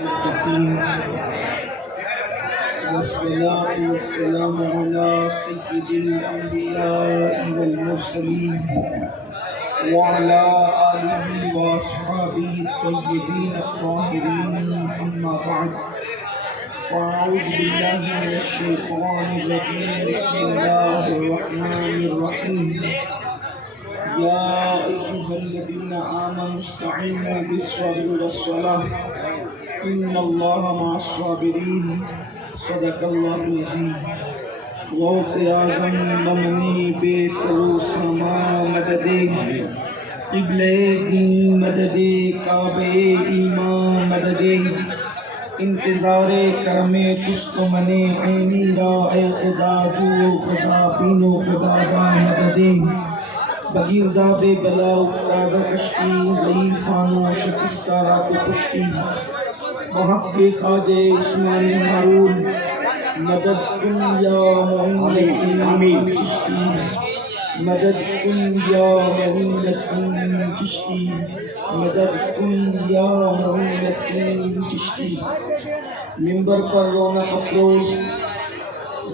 المتقين والصلاة والسلام على سيد الأنبياء والمرسلين وعلى آله وأصحابه الطيبين الطاهرين أما بعد فأعوذ بالله من الشيطان الرجيم بسم الله الرحمن الرحيم يا أيها الذين آمنوا استعينوا بالصبر والصلاة إن الله مع الصابرين صدق الله العظيم غوث اعظم بمنی بے سرو سما مددے قبلے دین مددے کعبے ایمان مددے انتظار کرم تست منے عینی را اے خدا جو خدا بینو خدا دا مددے بگیردہ بے بلا افتاد کشتی ضعیفانو شکستہ را کو پشتی محق کے خواجے عثمان ہارون مدد کن یا معین چشتی مدد کن یا معین چشتی مدد کن یا معین چشتی منبر پر رونق افروز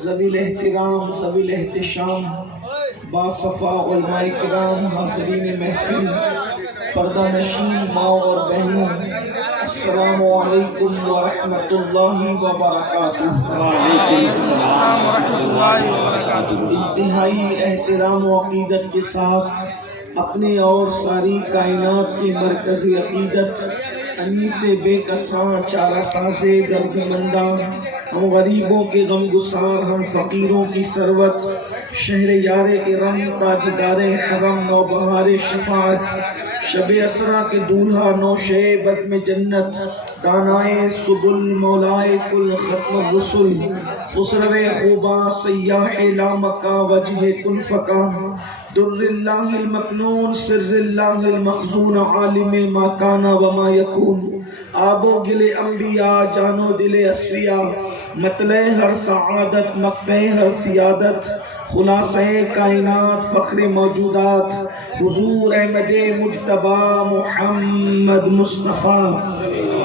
ذوی الاحترام ذوی الاحتشام باصفا علماء کرام حاضرین محفل پردہ نشین ماں اور بہنوں السلام علیکم ورحمۃ اللہ وبرکاتہ۔ وعلیکم السلام ورحمۃ اللہ وبرکاتہ۔ انتہائی احترام و عقیدت کے ساتھ اپنے اور ساری کائنات کی مرکزی عقیدت انیس بے کساں چارہ سازے درد مندہ ہم غریبوں کے غم گسار ہم فقیروں کی ثروت شہر یار ارم تاجدار حرم نوبہار شفاعت شب اسرا کے دولہا نوشے بزم جنت دانائے سبل مولائے کل ختم الرسل خسرو خوبا سیاح لامکا وجہ کل فقا در اللہ المکنون سر اللہ المخزون عالم ما کانا وما یکون آب و گل انبیاء جانو دل اصفیاء مطلع ہر سعادت مقبع ہر سیادت خلاصہ کائنات فخر موجودات حضور احمد مجتبی محمد مصطفیٰ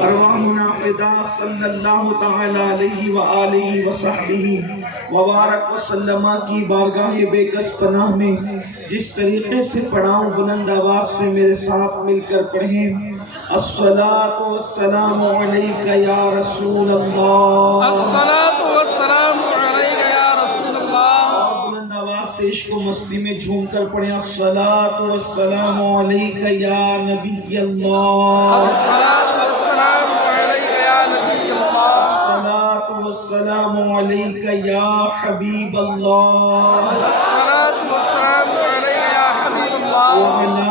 ارواحنا فدا صلی اللہ تعالی علیہ وآلہ وصحبہ وبارک وسلم کی بارگاہ بے کس پناہ میں جس طریقے سے پڑھاؤں بلند آواز سے میرے ساتھ مل کر پڑھیں الصلاة والسلام علیک یا رسول اللہ، الصلاۃ والسلام علیک یا رسول اللہ، اور بلند آواز سے عشق و مستی میں جھوم کر پڑھیں الصلاۃ والسلام علیک یا نبی اللہ، الصلاۃ والسلام علیک یا نبی اللہ، الصلاۃ والسلام علیک یا حبیب اللہ، الصلاۃ والسلام علیک یا حبیب اللہ، وعلی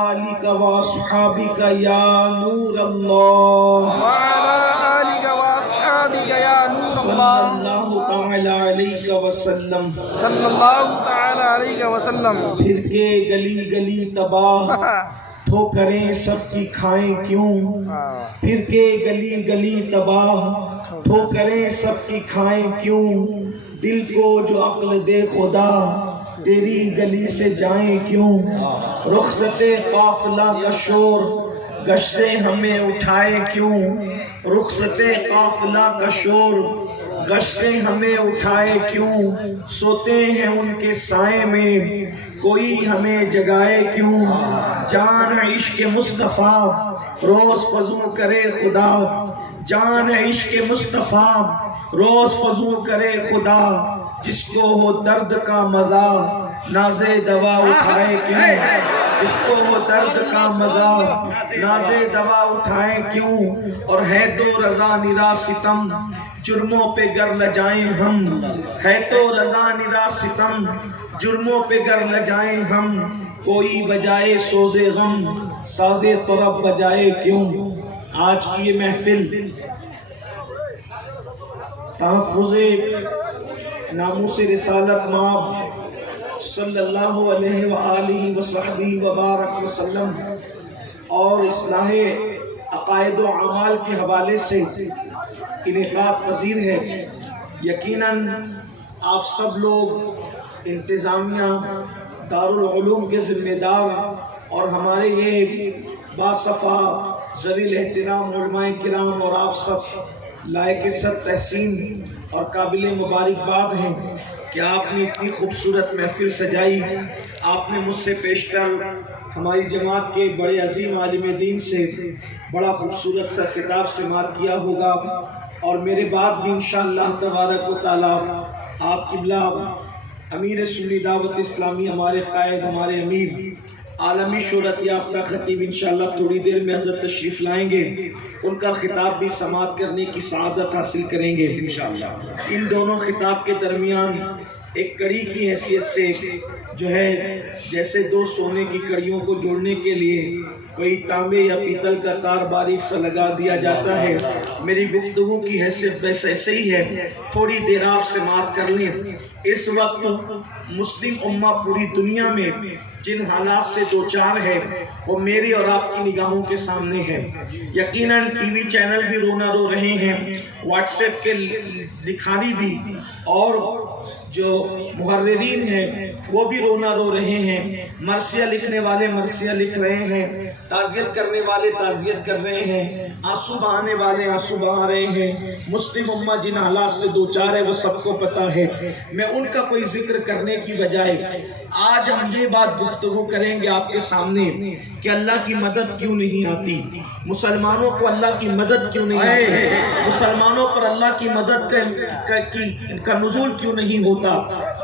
آلک واصحابک یا نور اللہ، وعلی آلک واصحابک یا نور صلی اللہ، اللہ تعالی علیہ وسلم۔ صلی اللہ تعالی علیہ وسلم۔ پھر کے گلی گلی تباہ ٹھوکریں سب کی کھائیں کیوں، پھر کے گلی گلی تباہ ٹھوکریں سب کی کھائیں کیوں، دل کو جو عقل دے خدا تیری گلی سے جائیں کیوں، رخصت قافلہ کا شور گش سے ہمیں اٹھائے کیوں، رخصت قافلہ کا شور گش سے ہمیں اٹھائے کیوں، سوتے ہیں ان کے سائے میں کوئی ہمیں جگائے کیوں، جان عشق مصطفیٰ روز فضو کرے خدا، جان عشق مصطفیٰ روز فضو کرے خدا، جس کو ہو درد کا مزہ ناز دوا اٹھائے کیوں، جس کو ہو درد کا مزہ ناز دوا اٹھائے کیوں، اور ہے تو رضا نرا ستم جرموں پہ گر لجائیں ہم، ہے تو رضا نرا ستم جرموں پہ گر لجائیں ہم، کوئی بجائے سوز غم ساز طرب بجائے کیوں۔ آج کی یہ محفل تحفظ ناموس رسالت مآب صلی اللہ علیہ وآلہ وصحبہ وبارک وسلم اور اصلاح عقائد و اعمال کے حوالے سے انعقاد پذیر ہے۔ یقیناً آپ سب لوگ انتظامیہ دارالعلوم کے ذمہ دار اور ہمارے یہ باصفا ذویل احترام علماء کرام اور آپ سب لائق سب تحسین اور قابل مبارکباد ہیں کہ آپ نے اتنی خوبصورت محفل سجائی. آپ نے مجھ سے پیشتر ہماری جماعت کے بڑے عظیم عالم دین سے بڑا خوبصورت سا خطاب سماعت کیا ہوگا، اور میرے بعد بھی انشاءاللہ تبارک و تعالی آپ قبلہ امیر سنی دعوت اسلامی، ہمارے قائد، ہمارے امیر، عالمی شہرت یافتہ خطیب انشاءاللہ تھوڑی دیر میں حضرت تشریف لائیں گے. ان کا خطاب بھی سماعت کرنے کی سعادت حاصل کریں گے انشاءاللہ. ان دونوں خطاب کے درمیان ایک کڑی کی حیثیت سے جو ہے جیسے دو سونے کی کڑیوں کو جوڑنے کے لیے کوئی تانبے یا پیتل کا تار باریک سا لگا دیا جاتا ہے، میری گفتگو کی حیثیت ویسے ایسے ہی ہے. تھوڑی دیر آپ سماعت کر لیں. اس وقت مسلم امہ پوری دنیا میں جن حالات سے دوچار ہے وہ میری اور آپ کی نگاہوں کے سامنے ہے. یقیناً ٹی وی چینل بھی رونا رو رہے ہیں، واٹس ایپ کے لکھاری بھی، اور جو محررین ہیں وہ بھی رونا رو رہے ہیں. مرثیہ لکھنے والے مرثیہ لکھ رہے ہیں، تعزیت کرنے والے تعزیت کر رہے ہیں، آنسو بہانے والے آنسو بہا رہے ہیں. مسلم امہ جن حالات سے دوچار ہے وہ سب کو پتہ ہے. میں ان کا کوئی ذکر کرنے کی بجائے آج ہم یہ بات گفتگو کریں گے آپ کے سامنے کہ اللہ کی مدد کیوں نہیں آتی، مسلمانوں کو اللہ کی مدد کیوں نہیں آتی، مسلمانوں پر اللہ کی مدد کا نزول کیوں نہیں ہوتا.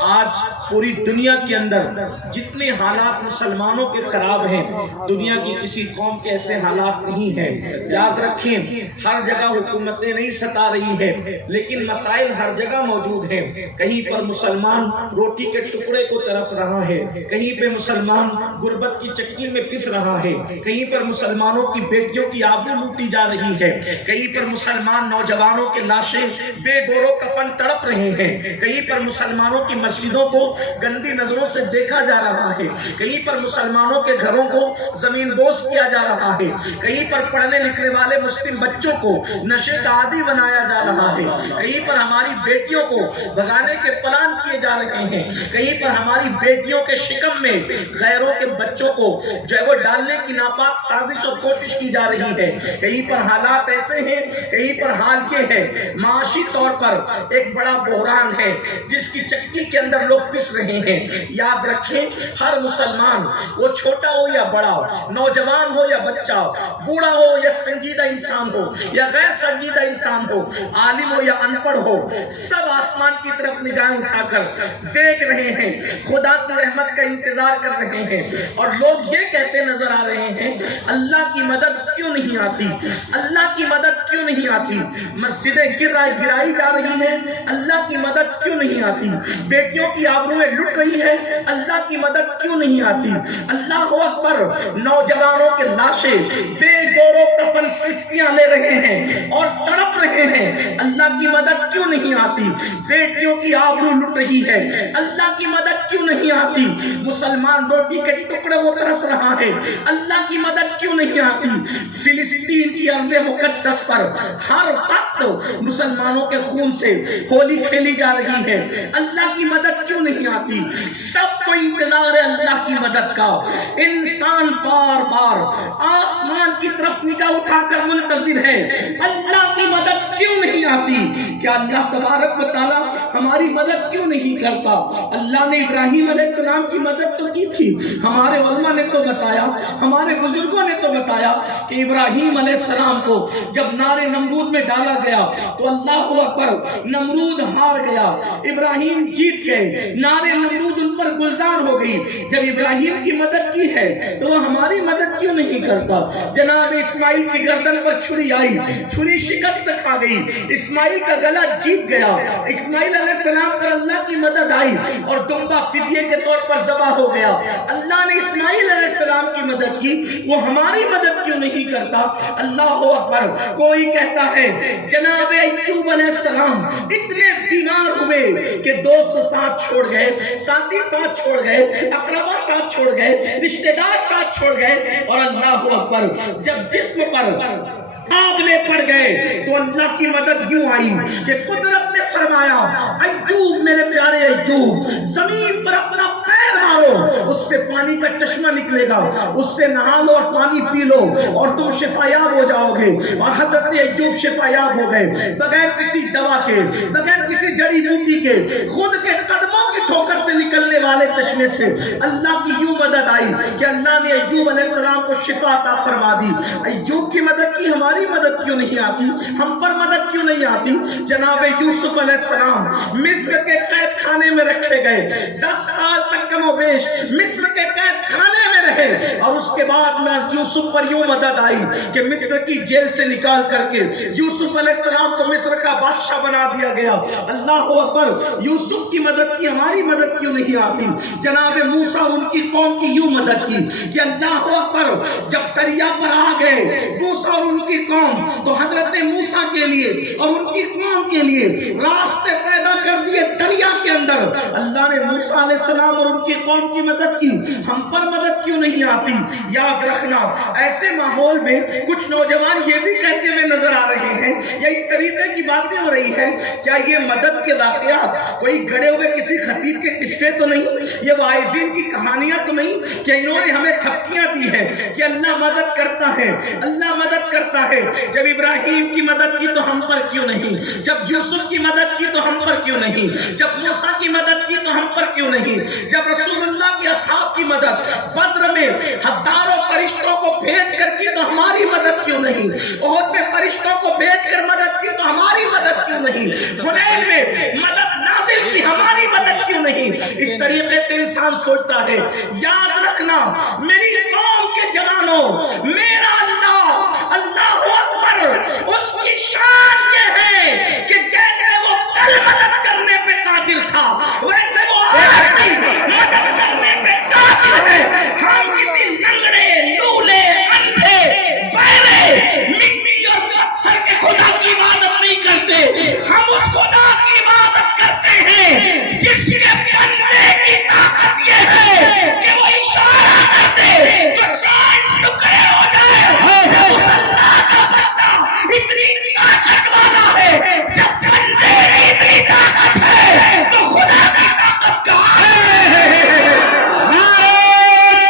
آج پوری دنیا کے اندر جتنے حالات مسلمانوں کے خراب ہیں، دنیا کی کسی قوم کے ایسے حالات نہیں ہیں. یاد رکھیں، ہر جگہ حکومتیں نہیں ستا رہی ہے لیکن مسائل ہر جگہ موجود ہیں. کہیں پر مسلمان روٹی کے ٹکڑے کو ترس رہا ہے، کہیں پہ مسلمان غربت کی چکی میں پس رہا ہے، کہیں پر مسلمانوں کی بیٹیوں کی آبرو لوٹی جا رہی ہے، کہیں پر مسلمان نوجوانوں کے لاشیں بے گور و کفن تڑپ رہے ہیں، کہیں پر مسلمانوں کی مسجدوں کو گندی نظروں سے دیکھا جا رہا ہے، کہیں پر مسلمانوں کے گھروں کو زمین بوس کیا جا رہا ہے، کہیں پر پڑھنے لکھنے والے مسلم بچوں کو نشے کا عادی بنایا جا رہا ہے، کہیں پر ہماری بیٹیوں کو بھگانے کے پلان کیے جا رہے ہیں، کہیں پر ہماری بیٹیوں کے شکم میں غیروں کے بچوں کو جو ہے وہ ڈالنے کی ناپاک سازش اور کوشش کی جا رہی ہے. کہیں پر حالات ایسے ہیں، کہیں پر حال یہ ہے معاشی طور پر ایک بڑا بحران ہے جس کی چکی کے اندر لوگ پس رہے ہیں. یاد رکھیں، ہر مسلمان وہ چھوٹا ہو یا بڑا ہو، نوجوان ہو یا بچہ، بوڑھا ہو یا سنجیدہ انسان ہو یا غیر سنجیدہ انسان ہو، عالم ہو یا ان پڑھ ہو، سب آسمان کی طرف نگاہیں اٹھا کر دیکھ رہے ہیں، خدا کی رحمت کا انتظار کر رہے ہیں. اور لوگ یہ کہتے نظر آ رہے ہیں اللہ کی مدد کیوں نہیں آتی، اللہ کی مدد کیوں نہیں آتی. مسجدیں گرائی جا رہی ہیں، اللہ کی مدد کیوں نہیں آتی. بیٹیوں کی آبروئیں لٹ رہی ہے، اللہ کی مدد کیوں نہیں آتی. اللہ اکبر، نوجوانوں کے لاشیں بے گور و کفن سرشتیاں لے رہے ہیں اور تڑپ رہے ہیں، اللہ کی مدد کیوں نہیں آتی. بیٹیوں کی آبرو لٹ رہی ہے، اللہ کی مدد کیوں نہیں آتی. مسلمان روٹی کے ٹکڑے وہ ترس رہا ہے، اللہ کی مدد کیوں نہیں آتی. فلسطین کی ارض مقدس پر ہر وقت مسلمانوں کے خون سے ہولی کھیلی جا رہی ہے، اللہ کی مدد کیوں نہیں آتی. سب کو انتظار ہے اللہ کی مدد کا. انسان بار بار آسمان کی طرف نگاہ اٹھا کر منتظر ہے، اللہ کی مدد کیوں نہیں آتی. کیا اللہ تبارک و تعالی ہماری مدد کیوں نہیں کرتا. اللہ نے ابراہیم علیہ السلام کی مدد تو کی تھی، ہمارے علماء نے تو بتایا، ہمارے بزرگوں نے تو بتایا کہ ابراہیم علیہ السلام کو جب نار نمرود میں ڈالا گیا تو اللہ اکبر، نمرود ہار گیا، ابراہیم جیت گئے، نار نمرود ان پر گلزار ہو گئی. جب ابراہیم کی مدد کی ہے تو وہ ہماری مدد کیوں نہیں کرتا. جناب اسماعیل کی گردن پر چھری آئی، چھری شکست کھا گئی، اسماعیل کا گلا جیت گیا. اسماعیل علیہ السلام پر اللہ کی مدد آئی اور دمبا فدیے کے طور پر ذبح ہو گیا. اللہ نے اسماعیل علیہ السلام کی مدد کی، وہ ہماری مدد کیوں نہیں کرتا. اللہ اکبر. کوئی کہتا ہے جناب ایوب علیہ السلام اتنے بیمار ہوئے کہ دوست ساتھ چھوڑ گئے، ساتھی ساتھ چھوڑ گئے، اقربا ساتھ چھوڑ گئے، رشتہ دار ساتھ چھوڑ گئے، اور اللہ اکبر جب جسم پر آبلے پڑ گئے تو اللہ کی مدد یوں آئی کہ قدرت نے فرمایا ایوب، میرے پیارے ایوب، زمین پر اپنا پیر مارو، اس سے پانی کا چشمہ نکلے گا، اس سے نہا لو اور پانی پی لو اور تم شفا یاب ہو جاؤ گے۔ اور حضرت ایوب شفا یاب ہو گئے بغیر کسی دوا کے، بغیر کسی جڑی بوٹی کے، خود کے قدموں کی ٹھوکر سے نکلنے والے چشمے سے اللہ کی یوں مدد آئی کہ اللہ نے ایوب علیہ السلام کو شفا عطا فرما دی۔ ایوب کی مدد کی، ہماری مدد کیوں نہیں آتی؟ ہم پر مدد کیوں نہیں آتی؟ جناب یوسف علیہ السلام مصر کے قید خانے میں رکھے گئے، 10 سال تک کم و بیش مصر کے قید خانے میں رہے، اور اس کے بعد میں یوسف پر یوں مدد آئی کہ مصر کی جیل سے نکال کر کے یوسف علیہ السلام کو مصر کا بادشاہ بنا دیا گیا۔ اللہ اکبر، یوسف کی مدد کی، ہماری مدد کیوں نہیں آتی؟ جناب موسیٰ اور ان کی قوم کی یوں مدد کی کہ اللہ اکبر، جب دریا پر آ گئے موسیٰ اور ان کی قوم، تو حضرت موسیٰ کے لیے اور ان کی قوم کے لیے راستے پیدا کر دیے دریا کے اندر۔ اللہ نے موسیٰ علیہ السلام اور ان کی قوم کی مدد کی، ہم پر مدد کیوں نہیں آتی؟ یاد رکھنا، ایسے ماحول میں کچھ نوجوان یہ بھی کہتے ہوئے نظر آ رہے ہیں یا اس طریقے کی باتیں ہو رہی ہیں، کیا یہ مدد کے واقعات کوئی گڑے ہوئے کسی خطیب کے قصے تو نہیں، یہ واعظین کی کہانیاں تو نہیں کہ انہوں نے ہمیں تھپکیاں دی ہیں کہ اللہ مدد کرتا ہے، اللہ مدد کرتا ہے؟ جب ابراہیم کی مدد کی تو ہم پر کیوں نہیں؟ جب یوسف کی مدد کی تو ہم پر کیوں نہیں؟ جب موسیٰ کی مدد کی تو ہم پر کیوں نہیں؟ جب رسول اللہ کے اصحاب کی مدد بدر میں ہزاروں فرشتوں کو بھیج کر کی تو ہماری مدد کیوں نہیں؟ احد میں فرشتوں کو بھیج کر مدد کی تو ہماری مدد کیوں نہیں؟ حنین میں مدد نازل کی، ہماری مدد کیوں نہیں؟ اس طریقے سے انسان سوچتا ہے۔ یاد رکھنا میری قوم کے جوانوں، میرا اللہ اللہ اکبر، اس کی شان یہ ہے کہ جیسے وہ کل مدد کرنے پہ قادر تھا ویسے وہ آج بھی مدد کرنے پہ قادر ہے۔ ہم کسی لنگڑے، لولے، اندھے، بہرے، مٹی اور پتھر کے خدا کی عبادت نہیں کرتے، ہم اس خدا کی عبادت کرتے ہیں جس کے بندے کی طاقت یہ ہے کہ وہ اشارہ کر دے تو چاند ٹکڑے ہو جائے۔ اللہ کا بندہ اتنی طاقت والا ہے، جب بندے میں اتنی طاقت ہے تو خدا کی طاقت کہاں ہے؟ نعرہ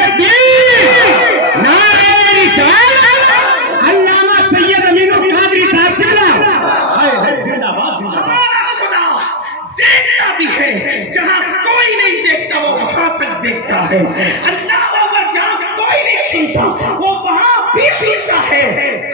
تکبیر، نعرہ رسالت، علامہ سید امین القادری صاحب قبلہ۔ ہمارا خدا دیکھتا بھی ہے، جہاں کوئی نہیں دیکھتا وہ وہاں تک دیکھتا ہے۔ اللہ اکبر، جہاں کوئی نہیں سنتا وہ وہاں بھی سنتا ہے۔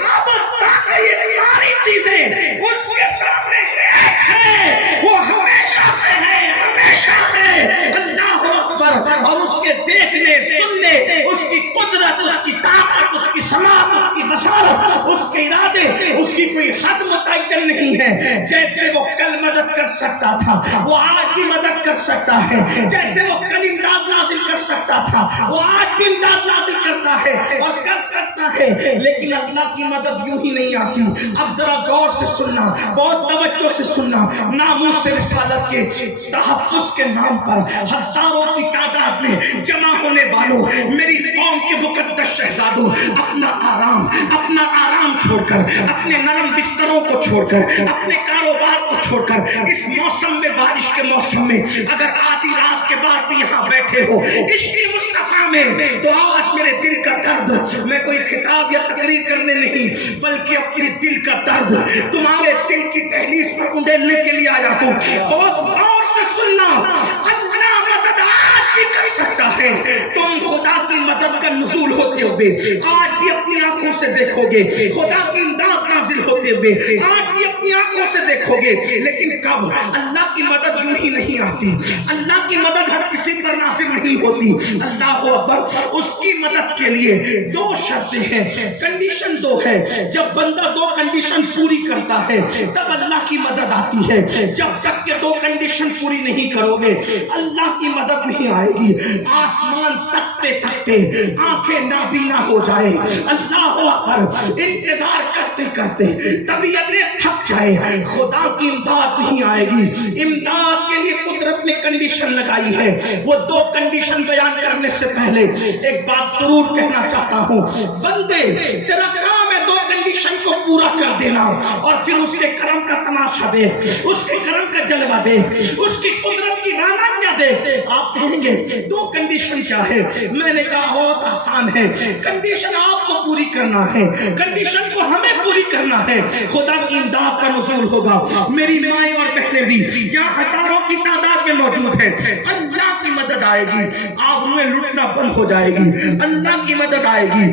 اب تک یہ ساری چیزیں اس کے سامنے ایک ہیں، وہ ہمیشہ سے ہے، ہمیشہ سے۔ اللہ اکبر، اور اس کے دیکھنے، سننے، اس کی قدرت، اس کی طاقت، اس کی سماعت، اس کی بصارت، اس کے ارادے، اس کی کوئی حد متعین نہیں ہے۔ جیسے وہ کل مدد کر سکتا تھا وہ آج بھی مدد کر سکتا ہے، جیسے وہ کل امداد نازل کر سکتا تھا وہ آج بھی امداد نازل کرتا ہے اور کر سکتا ہے۔ لیکن اللہ کی مدد یوں ہی نہیں آتی۔ اب ذرا غور سے سننا، بہت توجہ سے سننا، ناموس رسالت کے تحفظ کے نام پر ہزاروں کی تعداد میں جمع ہونے والوں، میری قوم کے مقدس شہزادوں، اپنا آرام چھوڑ کر، اپنے نرم بستروں کو چھوڑ کر، اپنے کاروبار کو چھوڑ کر، اس موسم میں، بارش کے موسم میں اگر آدھی رات کے بعد بھی یہاں بیٹھے ہو عشق مصطفیٰ میں، تو آج میرے دل کا درد، میں کوئی خطاب یا تقریر کرنے نہیں بلکہ اپنے دل کا درد تمہارے دل کی دہلیز پر انڈیلنے کے لیے آیا ہوں۔ بہت غور سے سننا، اللہ مدد آج بھی کر سکتا ہے۔ تم خدا کی مدد کا نزول ہوتے ہوئے آج بھی اپنی آنکھوں سے دیکھو گے، خدا کی امداد نازل ہوتے ہوئے آج بھی اپنی آنکھوں سے دیکھو گے، لیکن کب؟ اللہ کی مدد یوں ہی نہیں آتی، اللہ کی مدد ہر کسی پر نازل نہیں ہوتی۔ اللہ اکبر، اس کی مدد کے لیے 2 شرطیں ہیں، کنڈیشن 2 ہے۔ جب بندہ 2 کنڈیشن پوری کرتا ہے تب اللہ کی مدد آتی ہے۔ جب تک کہ 2 کنڈیشن پوری نہیں کرو گے اللہ کی مدد نہیں آئے گی۔ آسمان تکتے تکتے آنکھیں نابینا ہو جائے، اللہ اکبر، انتظار کرتے کرتے طبیعتیں تھک جائے، خدا کی امداد نہیں آئے گی۔ امداد کے لیے قدرت نے کنڈیشن لگائی ہے۔ وہ 2 کنڈیشن بیان کرنے سے پہلے ایک بات ضرور کہنا چاہتا ہوں، بندے تیرا کام ہے 2 کنڈیشن کنڈیشن کو پورا کر دینا اور پھر اس کے کرم کا تماشا دے، اس کے کرم کا جلوہ دے، اس کی قدرت کی رانگیاں دے۔ آپ کہیں گے 2 کنڈیشن کیا ہے؟ میں نے کہا بہت آسان ہے، کنڈیشن آپ کو پوری کرنا ہے، کنڈیشن کو ہمیں پوری کرنا ہے۔ خدا کی امداد کا نزول ہوگا، میری مائیں اور بہنیں بھی یہاں ہزاروں کی تعداد میں موجود ہے، اللہ کی مدد آئے گی، آبروئیں لٹنا بند ہو جائے گی، اللہ کی مدد آئے گی۔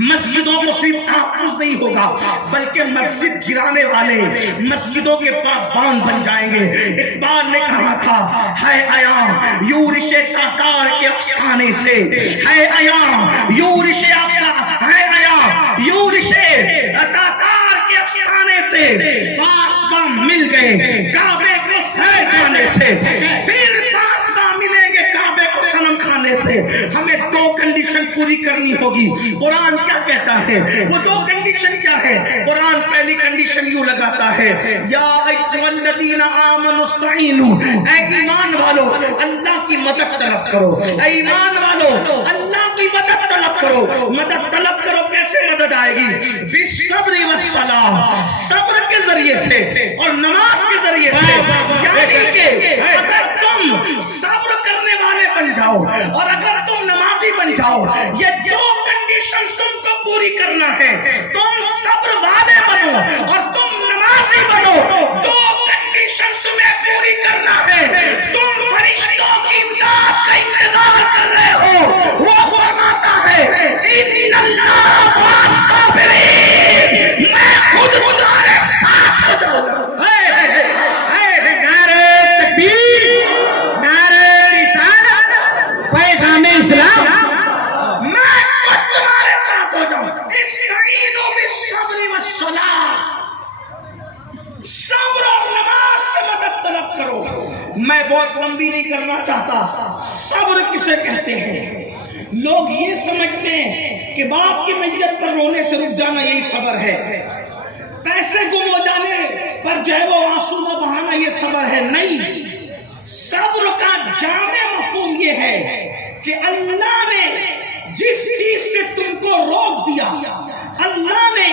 مسجدوں کو صرف تحفظ نہیں ہوگا بلکہ مسجد گرانے والے مسجدوں کے پاسبان بن جائیں گے۔ اقبال نے کہا تھا ہے عیاں یورش تاتار کے افسانے سے، ہے عیاں یورش ہے عیاں یورش تاتار کے افسانے سے، پاسبان مل گئے کعبے کو سیر کھانے سے، پھر پاسبان ملیں گے کعبے کو صنم کھانے سے۔ ہمیں 2 کنڈیشن پوری کرنی ہوگی۔ قرآن کیا کہتا ہے؟ وہ 2 کنڈیشن کیا ہے؟ قرآن پہلی کنڈیشن یوں لگاتا ہے یا ایھا الذین آمنوا استعینوا، اے ایمان والو اللہ کی مدد طلب کرو، اے ایمان والو اللہ کی مدد طلب کرو۔ مدد طلب کرو، کیسے مدد آئے گی؟ بالصبر والصلاۃ، صبر کے ذریعے سے اور نماز کے ذریعے سے۔ یعنی کہ اگر تم صبر کرنے والے بن جاؤ اور اگر تم نمازی بن جاؤ، یہ 2 کنڈیشن تم کو پوری کرنا ہے۔ تم صبر والے بنو اور تم نمازی بنو، 2 کنڈیشن تمہیں پوری کرنا ہے۔ تم فرشتوں کی امداد کا انتظار کر رہے ہو، وہ فرماتا ہے ان اللہ مع الصابرین، میں خود تمہارے ساتھ ہو جاؤں گا۔ میں بہت لمبی نہیں کرنا چاہتا۔ صبر کسے کہتے ہیں؟ لوگ یہ سمجھتے ہیں کہ باپ کی میت پر رونے سے رک جانا یہی صبر ہے، پیسے گم ہو جانے پر جو ہے وہ آنسو نہ بہانا یہ صبر ہے۔ نہیں، صبر کا جامع مفہوم یہ ہے کہ اللہ نے جس چیز سے تم کو روک دیا، اللہ نے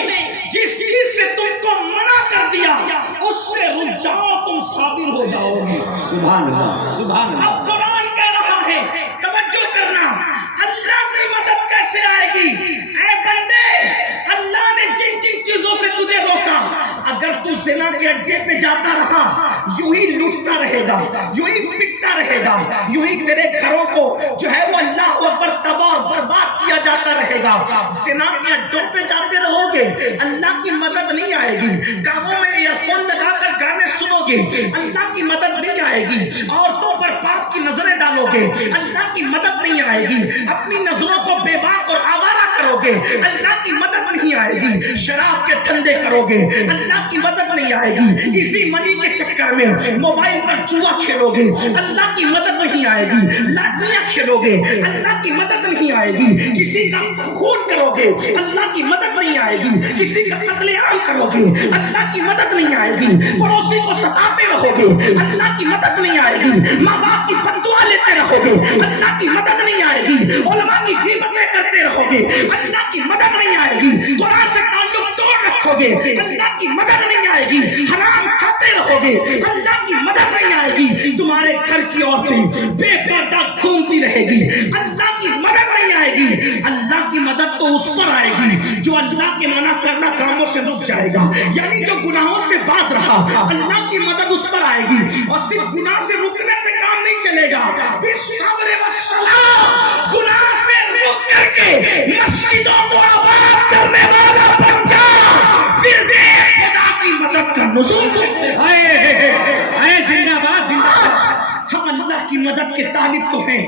جس چیز سے تم کو منع کر دیا، اس سے رک جاؤ، تم صابر ہو جاؤ گے۔ سبحان اللہ، سبحان اللہ۔ اب قرآن کہہ رہا ہے، توجہ کرنا، اللہ کی مدد کیسے آئے گی؟ اے بندے، اللہ نے جن جن چیزوں سے تجھے روکا، اگر تو زنا کے اڈے پہ جاتا رہا، یوں ہی لوٹتا رہے گا، یوں ہی پٹتا رہے گا، یوں ہی تیرے گھروں کو جو ہے وہ اللہ اکبر تباہ برباد کیا جاتا رہے گا۔ زنا کے اڈوں پہ جاتے رہو گے، اللہ کی مدد نہیں آئے گی۔ کانوں میں ایئر فون لگا کر گانے سنو گے، اللہ کی مدد نہیں آئے گی۔ عورتوں پر پاپ کی نظریں ڈالو گے، اللہ کی مدد نہیں آئے گی۔ اپنی نظروں کو بے باک اور آوارہ کرو گے، اللہ کی مدد نہیں آئے گی۔ شراب کے دھندے کرو گے، اللہ کی مدد نہیں آئے گی۔ اسی منی کے چکر میں موبائل پر جوا کھیلو گے، اللہ کی مدد نہیں آئے گی۔ لاٹریاں کھیلو گے، اللہ کی مدد نہیں آئے گی۔ کسی کا خون کرو گے، اللہ کی مدد نہیں آئے گی۔ کسی کا قتل عام کرو گے، اللہ کی مدد نہیں آئے گی۔ پڑوسی کو ستاتے رہو گے، اللہ کی مدد نہیں آئے گی۔ ماں باپ کی بد دعا لیتے رہو گے، اللہ کی مدد نہیں آئے گی۔ علماء کی غیبتیں کرتے رہو گے، اللہ کی مدد نہیں آئے گی۔ قرآن سے تعلق توڑ رکھو گے، اللہ کی مدد نہیں آئے گی۔ حرام کھاتے رہو گے، اللہ کی مدد نہیں آئے گی۔ تمہارے گھر کی عورتیں بے پردہ گھومتی رہے گی، اللہ کی مدد نہیں آئے گی۔ اللہ کی مدد تو اس پر آئے گی جو اللہ کے منع کرنا کاموں سے رک جائے گا، یعنی جو گناہوں سے باز رہا، اللہ کی مدد اس پر آئے گی۔ اور صرف گناہ سے رکنے سے کام نہیں چلے گا، بالصبر والصلاۃ، گناہ سے رک کر کے مسجدوں کو آباد کرنے والا بن جا، پھر دیکھ خدا کی مدد کا نزول سے۔ زندہ باد، زندہ باد۔ ہم اللہ کی مدد کے طالب تو ہیں،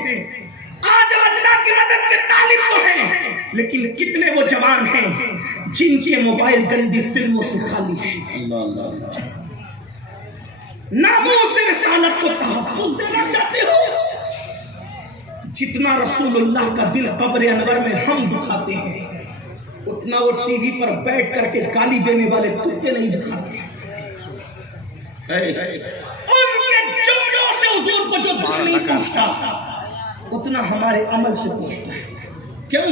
آج ہم اللہ کی مدد کے طالب تو ہیں، لیکن کتنے وہ جوان ہیں جن کے موبائل گندی فلموں سے خالی ہے۔ ناموس رسالت کو تحفظ دینا چاہتے ہو؟ جتنا رسول اللہ کا دل قبر انور میں ہم دکھاتے ہیں، اتنا وہ ٹی وی پر بیٹھ کر کے گالی دینے والے کتے نہیں دکھاتے۔ ان کے جملوں سے حضور کو جو دل نہیں پوچھتا، اتنا ہمارے عمل سے پوچھتا ہے۔ کیوں؟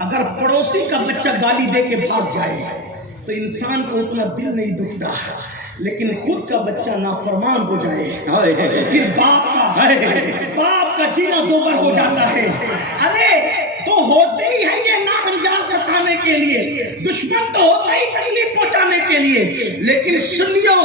اگر پڑوسی کا بچہ گالی دے کے بھاگ جائے تو انسان کو اتنا دل نہیں دکھتا، لیکن خود کا بچہ نافرمان ہو جائے پھر باپ کا جینا دوبر ہو جاتا ہے۔ ارے تو ہوتے ہی ہے یہ ناہمجان ستانے کے لیے، دشمن تو ہوتا ہی تکلیف پہنچانے کے لیے، لیکن سنیو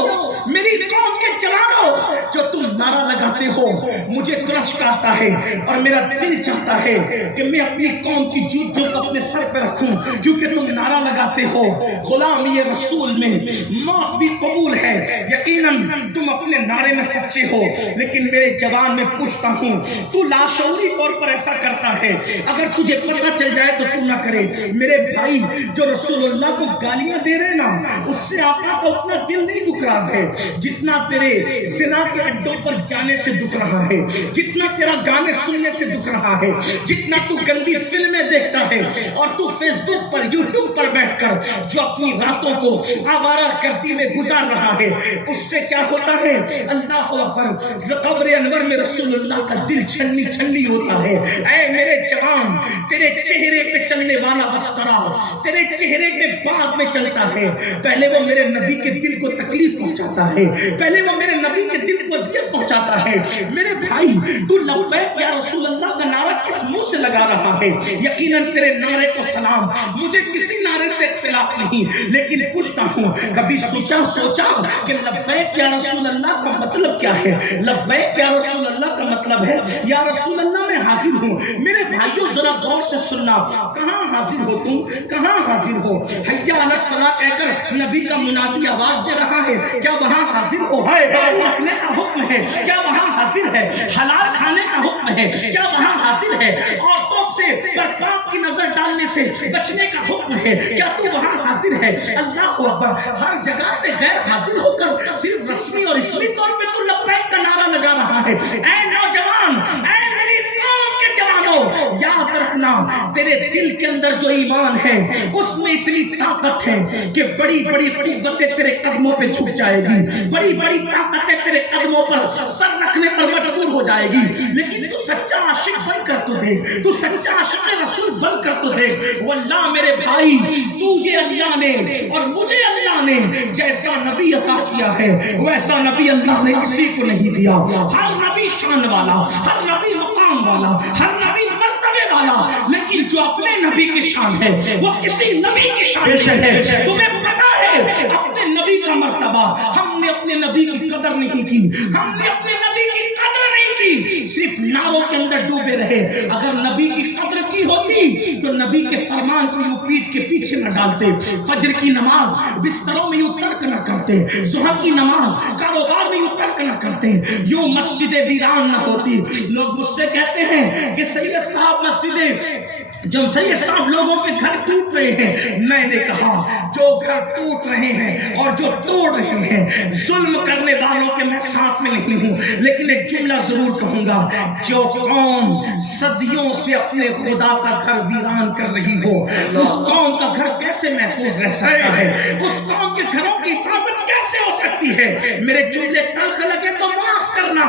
میری قوم کے جوانوں، جو تم نعرہ لگاتے ہو مجھے ترشک آتا ہے اور میرا دل چاہتا ہے کہ میں اپنی قوم کی جوتوں کو اپنے سر پہ رکھوں، کیونکہ تم نعرہ لگاتے ہو غلامی رسول میں موت بھی قبول ہے، یقیناً تم اپنے نعرے میں سچے ہو، لیکن میرے جوان میں پوچھتا ہوں تو لاشعوری طور پر ایسا کرتا ہے، اگر تجھے پتہ چل جائے تو تو نہ کرے۔ میرے بھائی جو رسول اللہ کو گالیاں دے رہے نا، اس سے آقا کو اتنا دل نہیں دکھ رہا ہے جتنا تیرے زنا کے اڈوں پر جانے سے دکھ رہا ہے، جتنا تیرا گانے سننے سے دکھ رہا ہے، جتنا تو گندی فلمیں دیکھتا ہے اور تو فیس بک پر یوٹیوب پر بیٹھ کر جو اپنی راتوں کو آوارہ گردی میں گزار رہا ہے، اس سے کیا ہوتا ہے؟ اللہ اکبر، قبر انور میں رسول اللہ کا دل چھنی چھنی ہوتا ہے۔ اے میرے جوان، تیرے چہرے پہ چلنے والا بسترا تیرے چہرے کے بعد میں چلتا ہے، پہلے وہ میرے نبی کے دل کو تکلیف پہنچاتا ہے، پہلے وہ میرے نبی کے دل کو اذیت پہنچاتا ہے۔ میرے بھائی تو لبیک یا رسول اللہ کا نعرہ کس منہ سے لگا رہا ہے؟ یقیناً تیرے نعرے کو سلام، مجھے کسی نعرے سے اختلاف نہیں، لیکن پوچھتا ہوں کبھی سوچا کہ لبیک یا رسول اللہ کا مطلب کیا ہے؟ لبیک یا رسول اللہ کا مطلب ہے یا رسول اللہ میں حاضر ہوں۔ میرے بھائیوں ذرا غور سے سننا، کہاں حاضر ہو تم؟ کہاں حاضر ہو؟ حی علی الصلاۃ کہہ کر نبی کا منادی آواز دے رہا ہے، کیا وہاں حاضر ہو؟ رکھنے کا حکم ہے، کیا وہاں حاضر ہے؟ حلال کھانے کا حکم ہے، کیا وہاں حاضر ہے؟ عورتوں سے برپاک کی نظر ڈالنے سے بچنے کا حکم ہے، کیا تو وہاں حاضر ہے؟ اللہ اکبر، ہر جگہ سے غیر حاضر ہو کر صرف رسمی اور اسمی طور پہ تو لبیک کا نعرہ لگا رہا ہے۔ اے نوجوان، اے میری قوم کے جوانوں، یاد رکھنا تیرے دل کے اندر جو ایمان ہے اس میں اتنی طاقت ہے کہ بڑی بڑی قوتیں تیرے قدموں پہ جھک جائے گی، بڑی بڑی طاقتیں تیرے قدموں پر سر رکھنے پر مجبور ہو جائے گی، لیکن تو سچا عاشق بن کر تو دیکھ، تو سچا عاشق رسول بن کر تو دیکھ۔ واللہ میرے بھائی، تجھے اللہ نے اور مجھے اللہ نے جیسا نبی عطا کیا ہے ویسا نبی اللہ نے کسی کو نہیں دیا۔ ہر نبی شان والا، ہر نبی مقام والا، ہر نبی مرتبے والا، لیکن جو اپنے نبی کی شان ہے وہ کسی نبی کی شان ہے۔ تمہیں پتا ہے اپنے نبی کا مرتبہ، ہم نے اپنے نبی کی قدر نہیں کی، ہم نے اپنے نبی کی قدر نہیں کی، صرف نعروں کے اندر ڈوبے رہے۔ اگر نبی کی قدر کی ہوتی تو نبی کے فرمان کو یوں پیٹ کے پیچھے نہ ڈالتے، فجر کی نماز بستروں میں یوں ترک نہ کرتے، ظہر کی نماز کاروبار میں یوں ترک نہ کرتے، یوں مسجد ویران نہ ہوتی۔ لوگ مجھ سے کہتے ہیں کہ سید صاحب مسجدیں، جب سید صاحب لوگوں کے گھر ٹوٹ رہے ہیں، میں نے کہا جو گھر ٹوٹ رہے ہیں اور جو توڑ رہے ہیں، ظلم کرنے والوں کے میں ساتھ میں نہیں ہوں، لیکن ایک جملہ ضرور کہوں گا، جو قوم صدیوں سے اپنے خدا کا گھر ویران کر رہی ہو، اس قوم کا گھر کیسے محفوظ رہ سکتا ہے؟ اس قوم کے گھروں کی حفاظت کیسے ہو سکتی ہے؟ میرے جملے تلخ لگے تو معاف کرنا،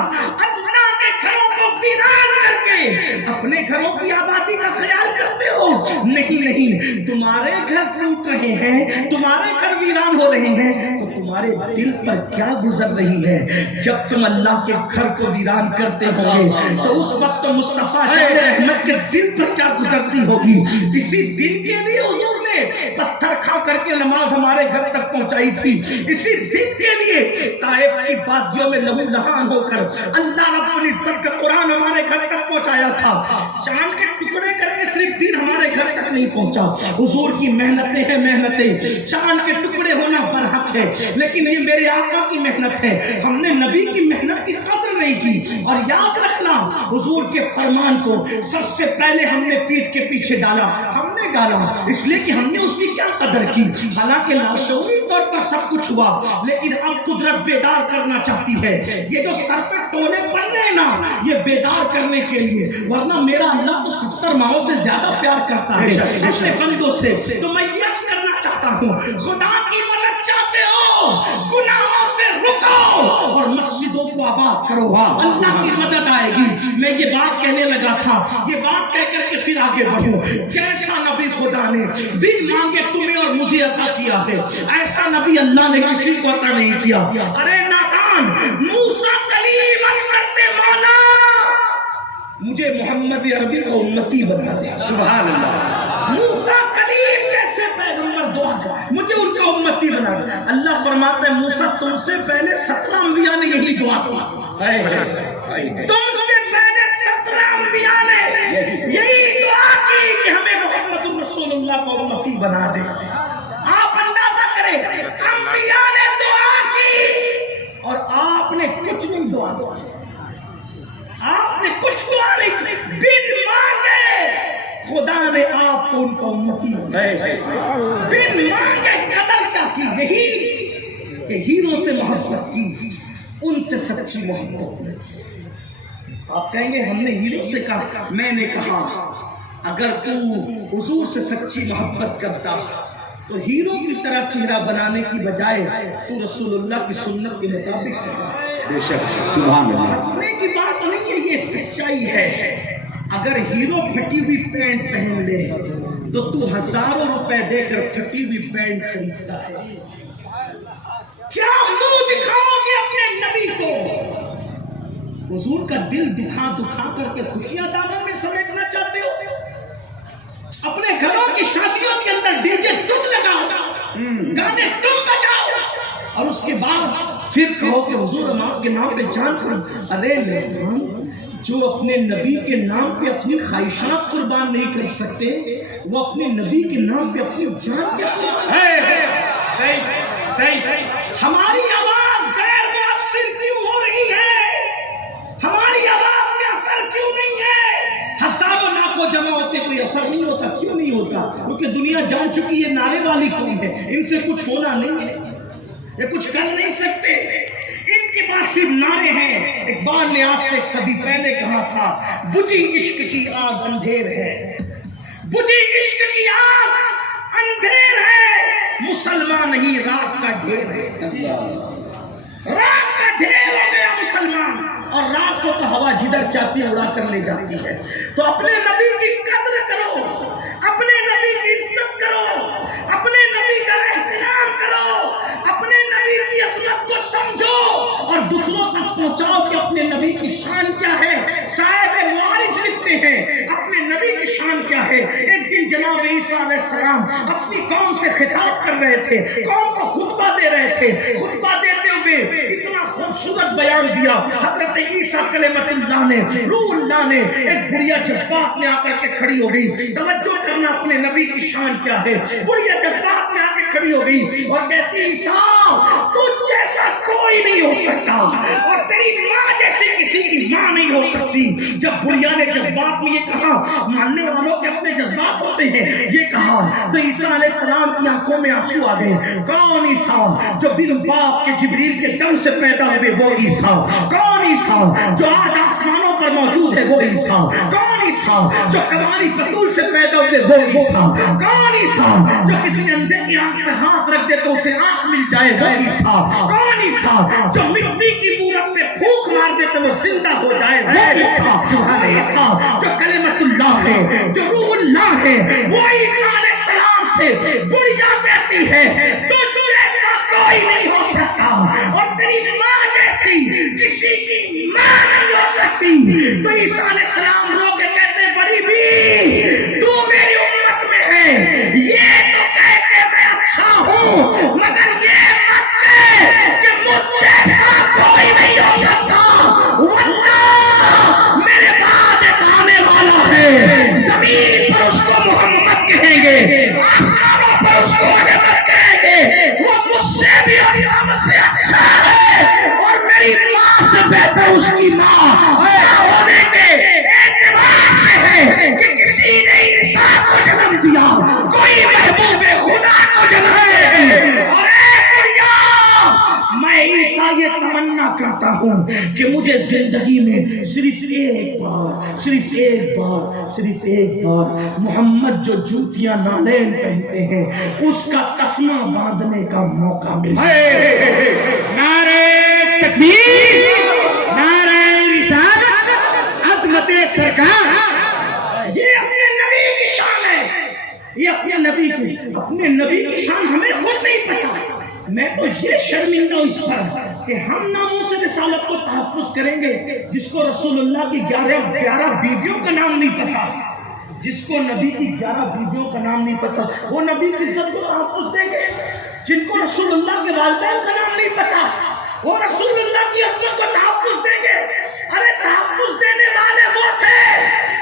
اللہ کے گھروں کو ویران کر کے اپنے گھروں کی آبادی کا خیال کرتے ہو؟ نہیں، تمہارے گھر ٹوٹ رہے ہیں، تمہارے گھر ویران ہو رہے ہیں تو تمہارے دل پر کیا گزر رہی ہے؟ جب تم اللہ کے گھر کو ویران کرتے ہوگے تو اس وقت مصطفیٰ جان احمد کے دل پر کیا گزرتی ہوگی؟ اسی دن کے لیے حضور نے پتھر کھا کر کے نماز ہمارے گھر تک پہنچائی تھی، اسی دن کے لیے طائف کی وادیوں میں لہو لہان ہو کر اللہ رب العزت کا قرآن ہمارے گھر تک پہنچایا تھا۔ چاند کے ٹکڑے کر کے صرف دین ہمارے گھر تک نہیں پہنچا، حضور کی محنتیں ہیں، محنتیں، چاند کے ٹکڑے ہونا برحق ہے، لیکن یہ میرے آقا کی محنت ہے۔ ہم نے نبی کی محنت کی قدر نہیں کی، اور یاد رکھنا حضور کے فرمان کو سب سے پہلے ہم نے پیٹ کے پیچھے ڈالا، ہم نے ڈالا اس لیے کہ ہم نے اس کی کیا قدر کی؟ حالانکہ لاشعوری طور پر سب کچھ ہوا، لیکن اب قدرت بیدار کرنا چاہتی ہے۔ یہ جو سر پہ ٹولے پڑ رہے ہیں نا، یہ بیدار کرنے کے لیے، ورنہ میرا اللہ تو 70 ماہوں سے زیادہ پیار کرتا ہے اپنے بندوں سے۔ تو میں یہ عرض کرنا چاہتا ہوں، خدا کی مدد چاہتے ہو، گناہوں سے رکو اور اور مسجدوں کو آباد کرو, اللہ کی مدد آئے گی. میں یہ بات کہنے لگا تھا, یہ بات کہہ کر کے پھر آگے بڑھوں. جیسا نبی خدا نے بن مانگے تمہیں اور مجھے عطا کیا ہے, ایسا نبی اللہ نے کسی کو عطا نہیں کیا. ارے نادان, موسیٰ کلیم عرض کرتے مولا مجھے محمد عربی کا امتی بنا دے. سبحان اللہ. موسیٰ کلیم جیسے پیغمبر دعا کر مجھے ان کا امتی بنا دے. اللہ فرماتا ہے موسیٰ تم سے پہلے 17 انبیاء نے یہی دعا کی. تم سے پہلے 17 انبیاء نے یہی دعا کی کہ ہمیں محمد رسول اللہ کو امتی بنا دے. آپ اندازہ کریں, انبیاء نے دعا کی اور آپ نے کچھ نہیں دعا کی. آپ نے کچھ دعا نہیں کی, بن مانگے خدا نے آپ کو ان کا امتی بن مانگے قدر کیا کی. یہی کہ ہیروں سے محبت کی, ان سے سچی محبت. آپ کہیں گے ہم نے ہیروں سے کہا, میں نے کہا اگر تو حضور سے سچی محبت کرتا تو ہیرو کی طرح چہرہ بنانے کی بجائے تو رسول اللہ کی سنت کے مطابق چلا. بے شک, سبحان اللہ. ہنسنے کی بات نہیں ہے, یہ سچائی ہے. اگر ہیرو پھٹی ہوئی پینٹ پہن لے تو ہزاروں روپے دے کر پھٹی ہوئی پینٹ خریدتا ہے. کیا منہ دکھاؤ گے اپنے نبی کو؟ حضور کا دل دکھا دکھا کر کے خوشیاں دامن میں سمیٹنا چاہتے ہو؟ اپنے گھروں کی شادیوں کے اندر ڈی جے تم لگاؤ, گانے تم بجاؤ, اور اس کے بعد پھر کہو کہ حضور ہم آپ کے نام پہ جان کرو. ارے لیتان, جو اپنے نبی کے نام پہ اپنی خواہشات قربان نہیں کر سکتے وہ اپنے نبی کے نام پہ اپنی جان کیا صحیح. ہماری آواز غیر مؤثر کیوں ہو رہی ہے؟ ہماری آواز میں اثر کیوں نہیں ہے؟ ہزاروں لاکھوں جمع ہوتے کوئی اثر نہیں ہوتا. کیوں نہیں ہوتا؟ کیونکہ دنیا جان چکی ہے نعرے والی کون ہے, ان سے کچھ ہونا نہیں ہے, یہ کچھ کر نہیں سکتے, ان کے پاس صرف نعرے ہیں. اقبال نے آج سے 1 صدی پہلے کہا تھا, بجھی عشق کی آگ اندھیر ہے, بجھی عشق کی آگ اندھیر ہے, مسلمان نہیں رات کا ڈھیر ہے. رات کا ڈھیر ہو گیا مسلمان, اور رات کو تو ہوا جدھر چاہتی ہے اڑا کر لے جاتی ہے. تو اپنے نبی کی قدر کرو, اپنے نبی کی عزت کرو, اپنے نبی کا احترام کرو, اپنے نبی کی عظمت کو سمجھو اور دوسروں تک پہنچاؤ کہ اپنے نبی کی شان کیا ہے. صاحب معارج لکھتے ہیں اپنے نبی کی شان کیا ہے. ایک دن جناب عیسیٰ علیہ السلام اپنی قوم سے خطاب کر رہے تھے, قوم کو خطبہ دے رہے تھے. خطبہ دیتے ہوئے اتنا خوبصورت بیان دیا حضرت عیسیٰ کلمت اللہ نے, روح اللہ نے. ایک بڑھیا جذبات میں آ کر کے کھڑی ہو گئی. توجہ کرنا اپنے نبی کی شان کیا ہے. بڑھیا جذبات میں آ کے کھڑی ہو گئی اور کہتی عیسیٰ تجھ جیسا کوئی نہیں ہو سکتا اور تیری ماں جیسی کسی کی ماں نہیں ہو سکتی. جب بڑھیا نے جذبات میں یہ کہا, ماننے والوں کے اپنے جذبات ہوتے ہیں, یہ کہا تو عیسیٰ علیہ السلام کی آنکھوں میں آنسو آ گئے. کون عیسیٰ جو بن باپ کے جبریل کے دم سے پیدا ہوئے وہ عیسیٰ؟ کون عیسیٰ جو آج آسمانوں پر موجود ہے وہ عیسیٰ؟ کون عیسیٰ جو کماری پتول سے پیدا ہوئے وہ عیسیٰ؟ کون عیسیٰ جو کسی اندھے کی آنکھ پہ ہاتھ رکھ دے تو اسے آنکھ مل جائے وہ عیسیٰ؟ کون عیسیٰ جو مٹی کی مورت پہ پھونک مار دے تو وہ زندہ ہو جائے وہ عیسیٰ؟ عیسیٰ جو کلمت اللہ ہے, جو روح اللہ ہے, وہ عیسیٰ علیہ السلام سے بڑھیا کہتی ہے تجھ جیسا کوئی نہیں ہو سکتا اور تیری ماں جیسی کسی کی ماں نہیں ہو سکتی. تو عیسیٰ علیہ السلام رو کے کہتے بڑی بھی تو میری امت میں ہے, یہ تو کہتے میں اچھا ہوں مگر یہ مت کہہ کہ مجھ جیسا کوئی نہیں ہو سکتا, واللہ میرے بعد ایک آنے والا ہے, زمین پر اس کو محمد کہیں گے, آسمانوں پر اس کو احمد کہیں گے, وہ مجھ سے بھی اور ہم سے اچھا ہے اور میری ماں سے بہتر اس کی ماں ہونے کے اعتبار سے ہے کہ کسی نے عیسیٰ کو جنم دیا, کوئی محبوب خدا کو جنم دیا. اور میں عیسیٰ یہ تمنا کرتا ہوں کہ مجھے زندگی میں صرف ایک بار محمد جو جوتیاں نالین پہنتے ہیں اس کا تسمہ باندھنے کا موقع ملے. نعرہ تکبیر. اپنے نبی کی شان ہمیں خود نہیں پتا. میں تو یہ شرمندہ ہوں اس پر کہ ہم ناموس رسالت کو تحفظ کریں گے جس کو رسول اللہ کی 11 بیویوں کا نام نہیں پتا, جس کو نبی کی 11 بیویوں کا نام نہیں پتا, وہ نبی کی عزت کو تحفظ دیں گے. جن کو رسول اللہ کے والدین کا نام نہیں پتا, وہ رسول اللہ کی عظمت کو تحفظ دیں گے. ارے تحفظ دینے والے وہ تھے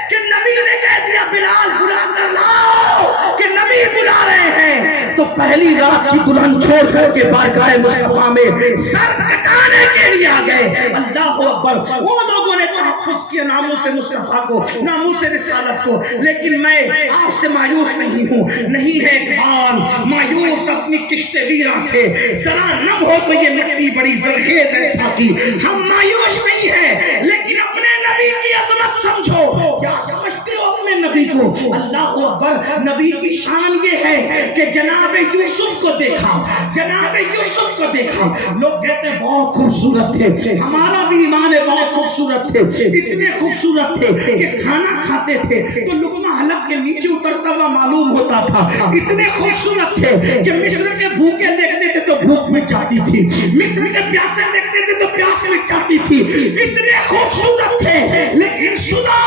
کہ نبی نے کہہ دیا بلال بلا کر لاؤ کہ نبی بلا رہے ہیں, تو پہلی رات کی دلہن چھوڑ کر کے بارگاہ مصطفیٰ میں سر کٹانے کے لیے آ گئے. اللہ اکبر. وہ لوگوں نے تحفظ کیا ناموس مصطفیٰ کو, ناموس رسالت کو. لیکن میں آپ سے مایوس نہیں ہوں, نہیں ہے اقبال مایوس اپنی کشت ویرا سے, ذرا نم ہو تو یہ مٹی بڑی زرخیز ہے ساتھی. ہم مایوس نہیں ہیں لیکن اپنے نبی کی عظمت سمجھو. کیا سمجھتے ہو اپنے نبی کو؟ اللہ اکبر. نبی کی شان یہ ہے کہ جناب یوسف کو دیکھا, جناب یوسف کو دیکھا. لوگ کہتے ہیں بہت خوبصورت تھے, ہمارا بھی ایمان ہے بہت خوبصورت تھے, اتنے خوبصورت تھے کہ کھانا کھاتے تھے تو لقمہ حلق کے نیچے اترتا ہوا معلوم ہوتا تھا. اتنے خوبصورت تھے کہ مصر کے بھوکے دیکھتے تھے تو بھوک مٹ جاتی تھی, مصر کے پیاسے دیکھتے تھے تو پیاس مٹ جاتی تھی. اتنے خوبصورت تھے. لیکن سنو,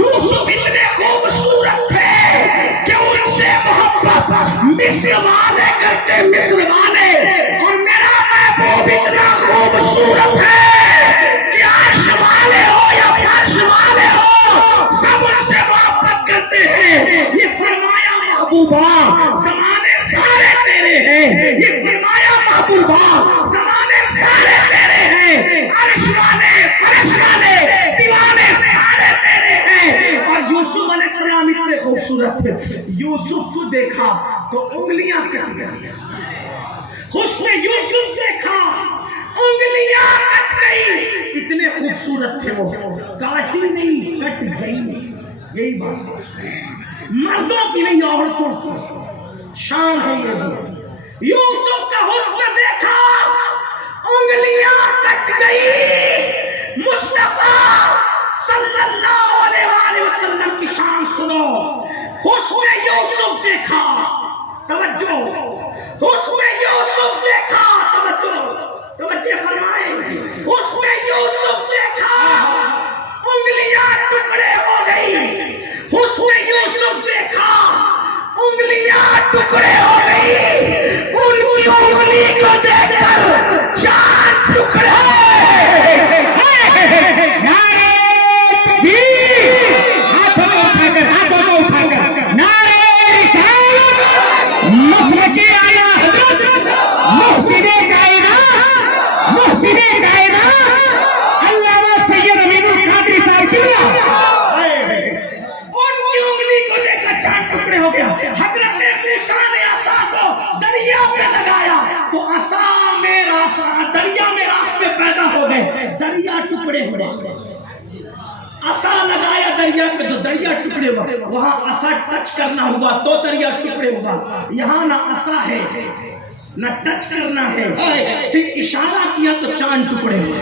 یوسف اتنے خوبصورت تھے کہ ان سے محبت مصر والے کرتے, مصر والے. اور میرا محبوب اتنا خوبصورت ہے کہ عرش والے ہو یا فرش والے ہو سب ان سے محبت کرتے ہیں. یہ فرمایا محبوبہ زمانے سارے تیرے ہیں, یہ فرمایا محبوبہ زمانے سارے تیرے ہیں, عرش والے فرش والے دیوانے سارے تیرے ہیں. اور یوسف علیہ السلام اتنے خوبصورت تھے. یوسف کو دیکھا تو انگلیاں کٹ گئی. حسن یوسف دیکھا انگلیاں کٹ گئی. اتنے خوبصورت تھے وہ, کاٹی نہیں کٹ گئی. یہی بات مردوں کی نہیں عورتوں کی شان ہے. یہ یوسف کا حسن دیکھا انگلیاں کٹ گئی. مصطفیٰ صلی اللہ علیہ وسلم کی شان سنو. حسن یوسف دیکھا, توجہ, حسن یوسف دیکھا, توجہ فرمائیں. حسن یوسف دیکھا انگلیاں ٹکڑے ہو گئی. حسن یوسف دیکھا انگلیاں ٹکڑے ہو گئی. ان کی انگلی کو دیکھ کر چاند ٹکڑے. حضرت موسیٰ نے عصا کو دریا میں لگایا تو عصا میں دریا میں راستے پیدا ہو گئے, دریا ٹکڑے ہو گئے. عصا لگایا دریا پہ تو دریا ٹکڑے ہوا. وہاں عصا ٹچ کرنا ہوا تو دریا ٹکڑے ہوا. یہاں نہ عصا ہے نہ ٹچ کرنا ہے, صرف اشارہ کیا تو چاند ٹکڑے ہوئے.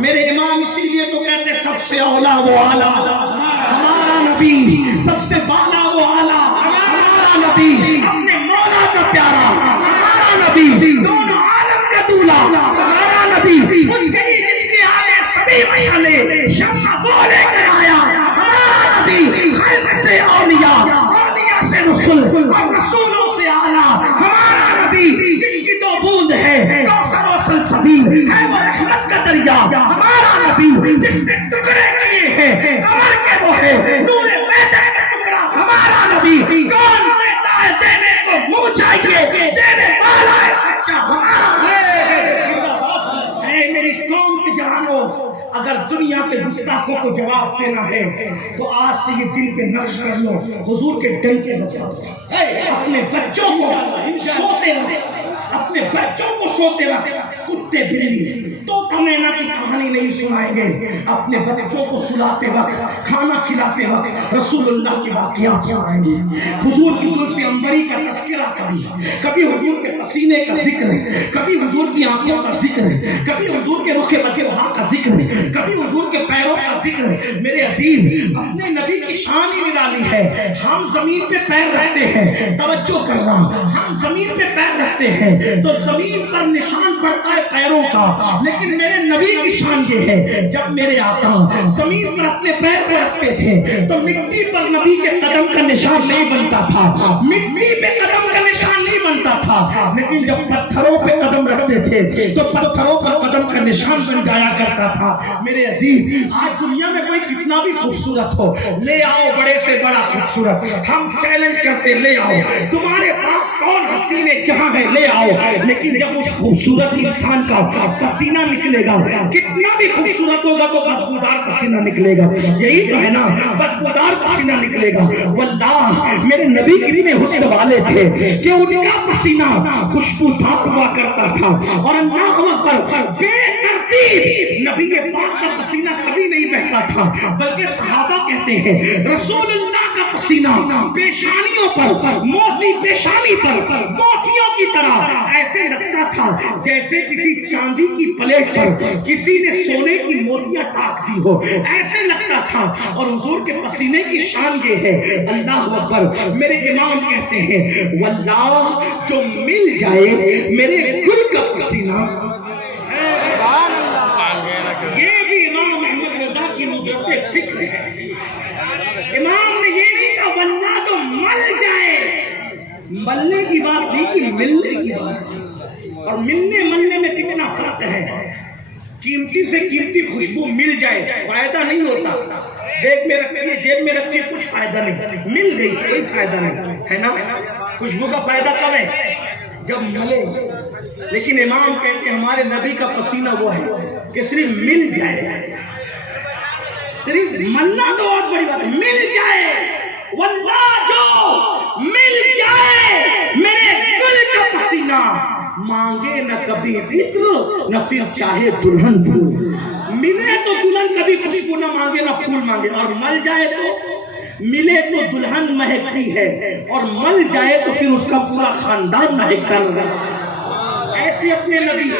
میرے امام اسی لیے تو کہتے سب سے اولا وہ اعلیٰ ہمارا نبی, سب سے بالا وہ اعلیٰ ہمارا نبی, اپنے مولا کا پیارا ہمارا نبی, دونوں عالم کا دولا ہمارا نبی. ان کے جس کے آگے سبھی میالے شمع وہ لے کر آیا ہمارا نبی. خلق سے اولیاء, اولیاء سے رسول, اور رسولوں سے اعلیٰ ہمارا نبی. جس کی دو بوند ہے کوثر و سلسبیل ہے وہ رحمت کا دریا ہمارا نبی. جس نے ٹکڑے کیے ہیں کمر کے وہ ہے نور میدہ کا ٹکڑا ہمارا نبی. کون دیتا ہے دینے کو منہ چاہیے, دینے والا ہے سچا ہمارا نبی. میری قوم کے جوانوں, اگر دنیا کے گستاخوں کو جواب دینا ہے تو آج سے یہ دل پہ نقش کر لو, حضور کے ڈر کے بچاؤ. اپنے بچوں کو سوتے وقت, اپنے بچوں کو سوتے وقت کتے بلی طوطا مینا کی کہانی نہیں سنائیں گے. اپنے بچوں کو سلاتے وقت, کھانا کھلاتے وقت رسول اللہ کے واقعات سنائیں گے. حضور کی زلف عنبری کا تذکرہ, کبھی حضور کے پسینے کا ذکر ہے, کبھی حضور کی آنکھوں کا ذکر ہے, کبھی حضور کے رخ بقیہ کا ذکر ہے, کبھی حضور کے پیروں کا ذکر ہے. میرے عزیز, اپنے نبی نبی کی شان ہی نرالی ہے. ہم زمین پہ پیر رکھتے ہیں, توجہ کر رہا ہوں, ہم زمین پہ پیر رکھتے ہیں تو زمین پر نشان پڑتا ہے پیروں کا, لیکن میرے نبی کی شان یہ ہے جب میرے آقا زمین پر اپنے پیر پہ رکھتے تھے تو مٹی پر نبی کے قدم کا نشان نہیں بنتا تھا, مٹی پہ قدم کا نشان نہیں بنتا تھا, لیکن جب پتھروں پہ قدم رکھتے تھے تو پتھروں پر قدم کا نشان بن جایا کرتا تھا. میرے عزیز, آج دنیا میں کوئی کتنا بھی خوبصورت ہو, لے آؤ بڑے سے بڑا خوبصورت, ہم چیلنج کرتے لے آؤ, تمہارے پاس کون حسین جہاں ہے لے آؤ, لیکن جب اس خوبصورت انسان کا پسینہ نکلے گا, کتنا بھی خوبصورت ہوگا تو بدبودار پسینہ نکلے گا. یہی تو ہے نا, بدبودار پسینہ نکلے گا. واللہ میرے نبی کتنے حسن والے تھے کہ ان کا پسینہ خوشبودار ہوا کرتا تھا, اور اللہ اکبر بے ترتیب نبی پاک کا پسینہ کبھی نہیں بہتا تھا, بلکہ صحابہ کہتے ہیں رسول اللہ کا پسینہ پیشانیوں پر, موٹی پیشانی پر موتیوں کی طرح ایسے لگتا تھا جیسے کسی چاندی کی پلیٹ پر کسی نے سونے کی موتیاں ٹاک دی ہو, ایسے لگتا تھا. اور حضور کے پسینے کی شان یہ ہے, اللہ اکبر, میرے امام کہتے ہیں واللہ جو مل جائے میرے گل کا پسینہ, یہ بھی امام محمد رضا کی مجرد فکر ہے. امام نے یہ نہیں کہا واللہ جو مل جائے, ملنے کی بات نہیں کی ملنے کی بات, اور ملنے ملنے میں کتنا فرق ہے. قیمتی سے قیمتی خوشبو مل جائے فائدہ نہیں ہوتا, بیگ میں رکھیے جیب میں رکھیے کچھ فائدہ نہیں, مل گئی کوئی فائدہ نہیں ہے نا. خوشبو کا فائدہ کب ہے جب ملے, لیکن امام کہتے ہیں ہمارے نبی کا پسینہ وہ ہے کہ صرف مل جائے, صرف ملنا تو بہت بڑی بات ہے, مل جائے. واللہ جو مل جائے میرے گل کا پسینہ, مانگے نہ کبھی عطر نہ پھر چاہے دلہن پھول. ملے تو دلہن کبھی خوشبو نہ مانگے نہ پھول مانگے, اور مل جائے تو, ملے تو دلہن مہکتی ہے اور مل جائے تو پھر اس کا پورا خاندان مہکتا نظر ایسے اپنے نبی.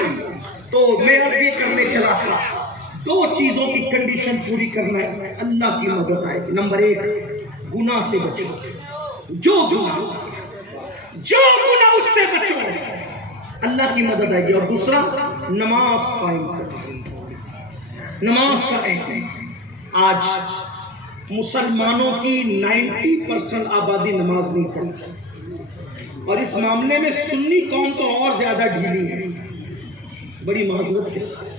تو میں عرض یہ کرنے چلا تھا, دو چیزوں کی کنڈیشن پوری کرنا ہے, اللہ کی مدد آئے گی. نمبر ایک, گناہ سے بچو, جو گناہ اس سے بچو, اللہ کی مدد آئے گی. اور دوسرا, نماز قائم کرو, نماز قائم. آج مسلمانوں کی 90% آبادی نماز نہیں پڑھتی, اور اس معاملے میں سنی قوم تو اور زیادہ ڈھیلی ہے. بڑی معذرت کے ساتھ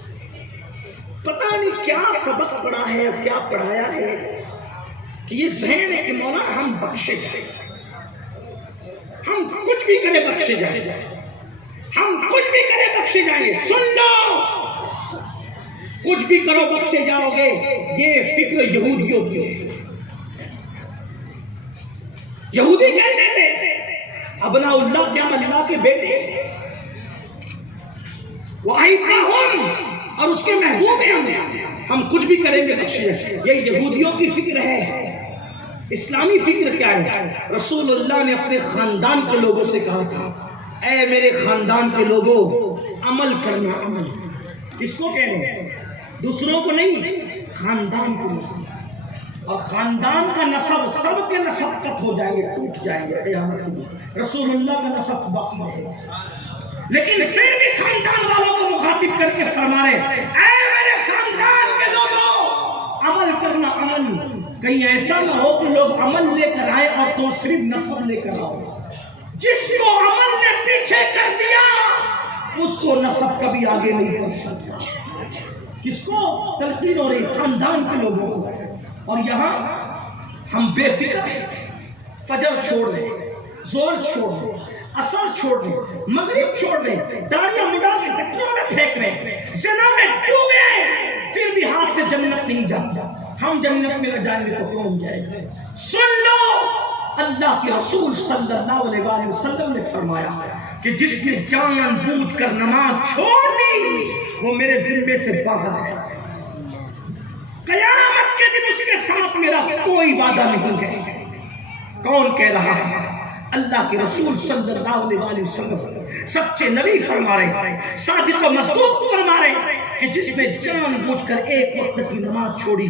پتہ نہیں کیا سبق پڑھا ہے اور کیا پڑھایا ہے کہ یہ ذہن ہے کہ مولا ہم بخشے جائیں, ہم کچھ بھی کریں بخشے جائیں, ہم کچھ بھی کریں بخشے جائیں گے. سن لو, کچھ بھی کرو بخشے جاؤ گے, یہ فکر یہودیوں کی ہے. یہودی کہتے تھے ابنا اللہ کیا اللہ کے بیٹے, اور اس کے محبوب ہیں, ہم کچھ بھی کریں گے بخشے جائیں. یہ یہودیوں کی فکر ہے. اسلامی فکر کیا ہے؟ رسول اللہ نے اپنے خاندان کے لوگوں سے کہا تھا اے میرے خاندان کے لوگوں, عمل کرنا. عمل کس کو کہنے ہیں؟ دوسروں کو نہیں, خاندان کو. اور خاندان کا نسب, سب کے نسب کٹ ہو جائیں گے, ٹوٹ جائیں گے قیامت میں. رسول اللہ کا نسب باقی ہے, لیکن پھر بھی خاندان والوں کو مخاطب کر کے فرما رہے اے میرے خاندان کے لوگوں, عمل کرنا. عمل کہیں ایسا نہ ہو کہ لوگ عمل لے کر آئے اور تو صرف نسب لے کر آؤ. جس کو عمل نے پیچھے کر دیا اس کو نسب کبھی آگے نہیں کر سکتا. کس کو تلقین ہو رہی؟ خاندان کے لوگوں کو. اور یہاں ہم بے فکر ہیں, فجر چھوڑ دیں, زور چھوڑ دیں, اثر چھوڑ دیں, مغرب چھوڑ دیں, داڑیاں مڈا کے ٹکروں میں پھینک رہے ہیں, زنا میں ڈوبے ہیں, پھر بھی ہاتھ سے جنت نہیں جاتا. ہم جنت میں نہ جائیں گے تو کون جائے گا؟ سن لو, اللہ کے رسول صلی اللہ علیہ وآلہ وسلم نے فرمایا کہ جس نے جان بوجھ کر نماز چھوڑ دی وہ میرے ذمے سے باہر ہے. قیامت کے دن اس کے ساتھ میرا کوئی وعدہ نہیں ہے. کون کہہ رہا ہے؟ اللہ کے رسول صلی اللہ علیہ وآلہ وسلم, سچے نبی فرما رہے ہیں, صادق و مصدوق فرما رہے ہیں. کہ جس نے جان بوجھ کر ایک وقت کی نماز چھوڑی،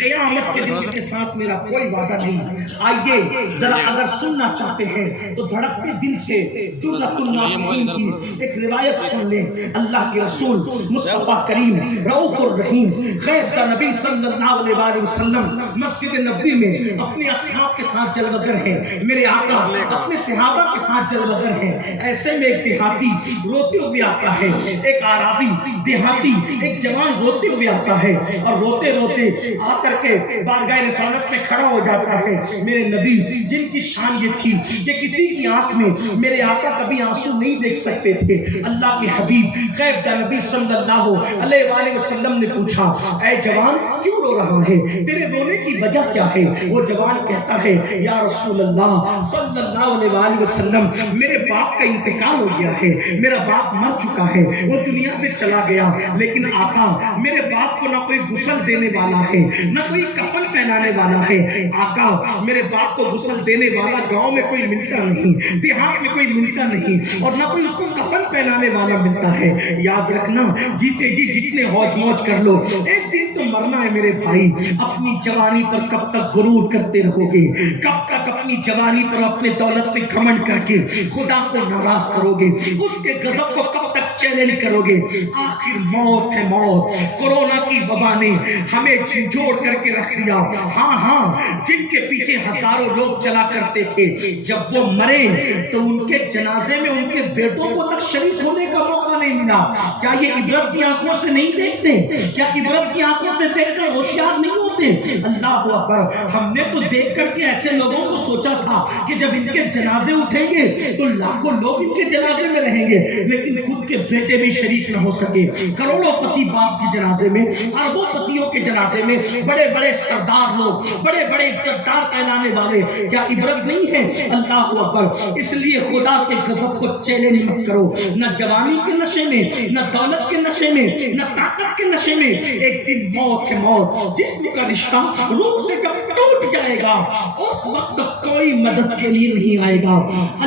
قیامت کے دن اس کے ساتھ میرا کوئی وعدہ نہیں۔ آئیے ذرا اگر سننا چاہتے ہیں تو دھڑکتے دل سے درۃ الناصحین کی ایک روایت سن لیں۔ اللہ کے رسول مصطفیٰ کریم رؤوف الرحیم غیب کا نبی صلی اللہ علیہ وسلم مسجد نبوی میں اپنے اصحاب کے ساتھ جلوگر ہیں، میرے آقا اپنے صحابہ کے ساتھ جلوگر ہیں۔ ایسے میں ایک دیہاتی روتے ہوئے آتا ہے، ایک عربی دیہاتی ایک جوان روتے ہوئے آتا ہے اور روتے روتے آ کر کے بارگاہ رسالت میں کھڑا ہو جاتا ہے۔ میرے نبی جن کی شان یہ تھی کہ کسی کی آنکھ میں میرے آقا کبھی آنسو نہیں دیکھ سکتے تھے، اللہ کے حبیب غیب کا نبی صلی اللہ علیہ وآلہ وسلم نے پوچھا، اے جوان کیوں رو رہا ہے، تیرے رونے کی وجہ کیا ہے؟ وہ جوان کہتا ہے، یا رسول اللہ صلی اللہ علیہ وآلہ وسلم میرے باپ کا انتقال ہو گیا ہے، میرا باپ مر چکا ہے، وہ دنیا سے چلا گیا، لیکن آقا میرے باپ کو نہ کوئی غسل دینے والا ہے، نہ کوئی کفن پہنانے والا ہے۔ آقا میرے باپ کو غسل دینے والا گاؤں میں کوئی ملتا نہیں، دیہات میں کوئی ملتا نہیں، اور نہ کوئی اس کو کفن پہنانے والا ملتا ہے۔ یاد رکھنا جیتے جی جتنے ہوج موج کر لو، ایک دن تو مرنا ہے میرے بھائی۔ اپنی جوانی پر کب تک غرور کرتے رہو گے؟ کب تک اپنی جوانی پر اپنے دولت پہ گھمنڈ کر کے خدا کو ناراض کرو گے؟ اس کے غضب کو کب تک چیلنج کرو گے؟ آخر موت ہے موت۔ کورونا کی وبا نے ہمیں جھنجھوڑ کر کے رکھ دیا۔ ہاں جن کے پیچھے ہزاروں لوگ چلا کرتے تھے، جب وہ مرے تو ان کے جنازے میں ان کے بیٹوں کو تک شریک ہونے کا موقع نہیں ملا۔ کیا یہ عبرت کی آنکھوں سے نہیں دیکھتے؟ کیا عبرت کی آنکھوں سے دیکھ کر ہوشیار نہیں ہوتے؟ اللہ اکبر، ہم نے تو دیکھ کر کے ایسے لوگوں کو سوچا تھا کہ جب ان کے جنازے اٹھیں گے تو لاکھوں لوگ ان کے جنازے میں رہیں گے، لیکن خود کے بیٹے بھی شریک نہ ہو سکے۔ کروڑوں پتی باپ کے جنازے میں، اربوں پتیوں کے جنازے میں، بڑے بڑے سردار لوگ، بڑے بڑے عزتدار کہلانے والے، کیا عبرت نہیں ہے؟ اللہ اکبر، اس لیے خدا کے غضب کو چیلنج مت کرو، نہ جوانی کے نشے میں، نہ دولت کے نشے میں، نہ طاقت کے نشے میں۔ ایک دن موت ہے موت۔ جسم کا رشتہ روح سے جب ٹوٹ جائے گا اس وقت کوئی مدد کے لیے نہیں آئے گا۔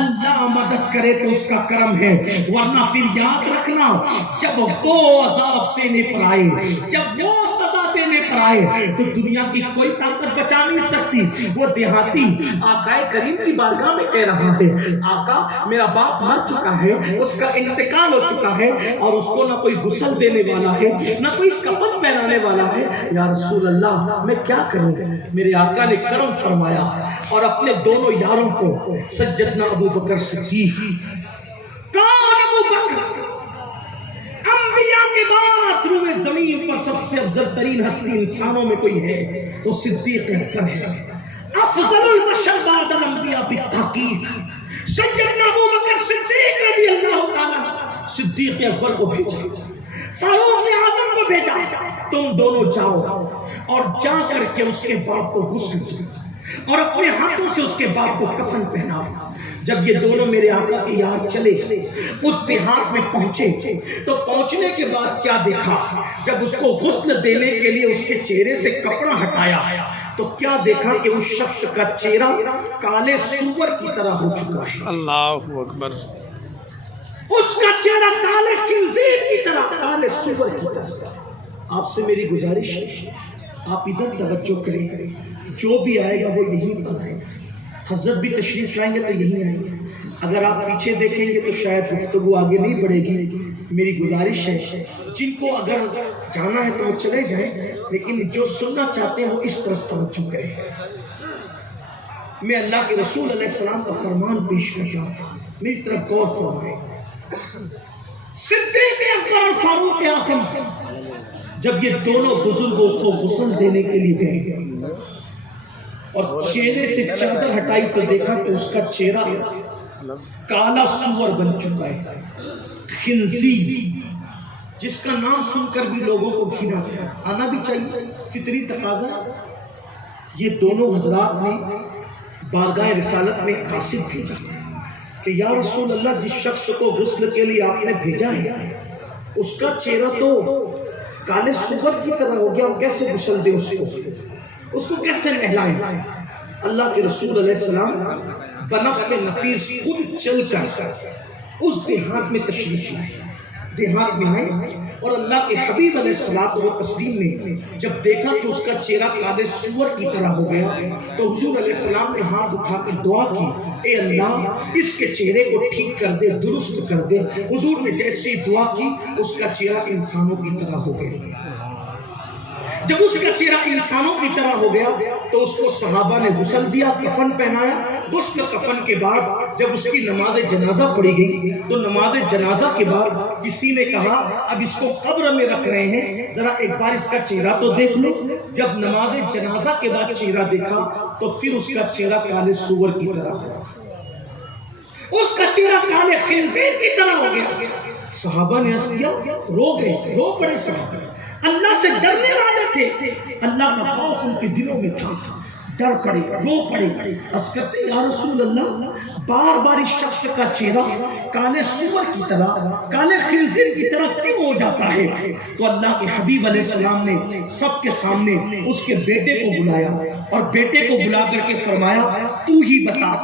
اللہ مدد کرے تو اس کا کرم ہے، ورنہ پھر یاد رکھنا جب وہ عذاب دینے پر آئے، جب وہ سزا دینے پر آئے تو دنیا کی کوئی طاقت بچا نہیں سکتی۔ وہ دیہاتی آقا کریم کی بارگاہ میں کہہ رہا ہے، آقا میرا باپ مر چکا ہے، اس کا انتقال ہو چکا ہے، اور اس کو نہ کوئی غسل دینے والا ہے، نہ کوئی کفن پہنانے والا ہے۔ یا رسول اللہ میں کیا کروں؟ میرے آقا نے کرم فرمایا اور اپنے دونوں یاروں کو، سیدنا ابو بکر صدیق، کون ابو بکر انبیاء کے بعد روئے زمین پر سب سے افضل ترین ہستی انسانوں میں کوئی ہے تو صدیق اکبر ہے۔ افضل البشر بعد الانبیاء بالتحقیق سیدنا ابو بکر صدیق رضی اللہ تعالیٰ صدیق اکبر کو بھیجا، فاروق اعظم کو بھیجا، تم دونوں جاؤ اور جا کر کے اس کے باپ کو غسل دو اور اپنے ہاتھوں سے اس کے باپ کو کفن پہناؤ۔ جب یہ دونوں میرے آقا کے یہاں چلے، اس دیہات میں پہنچے تو پہنچنے کے بعد کیا دیکھا؟ جب اس کو غسل دینے کے لیے اس کے چہرے سے کپڑا ہٹایا تو کیا دیکھا کہ اس شخص کا چہرہ کالے سور کی طرح ہو چکا ہے۔ اللہ اکبر، اس کا چہرہ کالے خنزیر کی طرح، کالے سور کی طرح۔ آپ سے میری گزارش ہے آپ ادھر توجہ کریں، جو بھی آئے گا وہ یہی پر آئے گا، حضرت بھی تشریف لائیں گے تو یہی آئیں گے۔ اگر آپ پیچھے دیکھیں گے تو شاید گفتگو آگے نہیں بڑھے گی۔ میری گزارش ہے جن کو اگر جانا ہے تو وہ چلے جائیں، لیکن جو سننا چاہتے ہیں وہ اس طرف توجہ کریں۔ میں اللہ کے رسول علیہ السلام کا فرمان پیش کرتا ہوں، میری طرف غور فرمائیں۔ صدیق اکبر اور فاروق اعظم جب یہ دونوں بزرگ اس کو غسل دینے کے لیے گئے اور چہرے سے چادر ہٹائی تو دیکھا کہ اس کا چہرہ کالا سور بن چکا ہے، خنزیر، جس کا نام سن کر بھی لوگوں کو گھینا گیا۔ آنا بھی چاہیے، فطری تقاضا۔ یہ دونوں حضرات نے بارگاہ رسالت میں قاصد بھیجا کہ یا رسول اللہ جس شخص کو غسل کے لیے آپ نے بھیجا ہے اس کا چہرہ تو کالے سور کی طرح ہو گیا، ہم کیسے غسل دیں اس کو کیسے نہلائیں؟ اللہ کے رسول علیہ السلام بنفس نفیس خود چل کر اس دیہات میں تشریف لائے دیہات میں آئے اور اللہ کے حبیب علیہ الصلوۃ والتسلیم نے جب دیکھا کہ اس کا چہرہ کالے سور کی طرح ہو گیا تو حضور علیہ السلام نے ہاتھ اٹھا کر دعا کی، اے اللہ اس کے چہرے کو ٹھیک کر دے، درست کر دے۔ حضور نے جیسی دعا کی اس کا چہرہ انسانوں کی طرح ہو گیا۔ جب اس کا چہرہ انسانوں کی طرح ہو گیا تو اس کو صحابہ نے غسل دیا، کفن پہنایا۔ غسل کفن کے بعد جب اس کی نماز جنازہ پڑھی گئی تو نماز جنازہ کے بعد کسی نے کہا اب اس کو قبر میں رکھ رہے ہیں، ذرا ایک بار اس کا چہرہ تو دیکھ لو۔ جب نماز جنازہ کے بعد چہرہ دیکھا تو پھر اس کا چہرہ کالے سور کی طرح ہو گیا، اس کا چہرہ کالے خنزیر کی طرح ہو گیا۔ صحابہ نے عرض کیا، رو گئے، رو پڑے صحابہ، اللہ سے ڈرنے والے تھے، اللہ کا خوف ان کے دلوں میں تھا، ڈر پڑے، رو پڑے، عرض کرتے یا رسول اللہ بار بار اس شخص کا چہرہ کالے سور کی طرح، کالے خنزیر کی طرح کیوں ہو جاتا ہے؟ تو اللہ کے حبیب علیہ السلام نے سب کے سامنے اس کے بیٹے کو بلایا اور بیٹے کو بلا کر کے فرمایا تو ہی بتا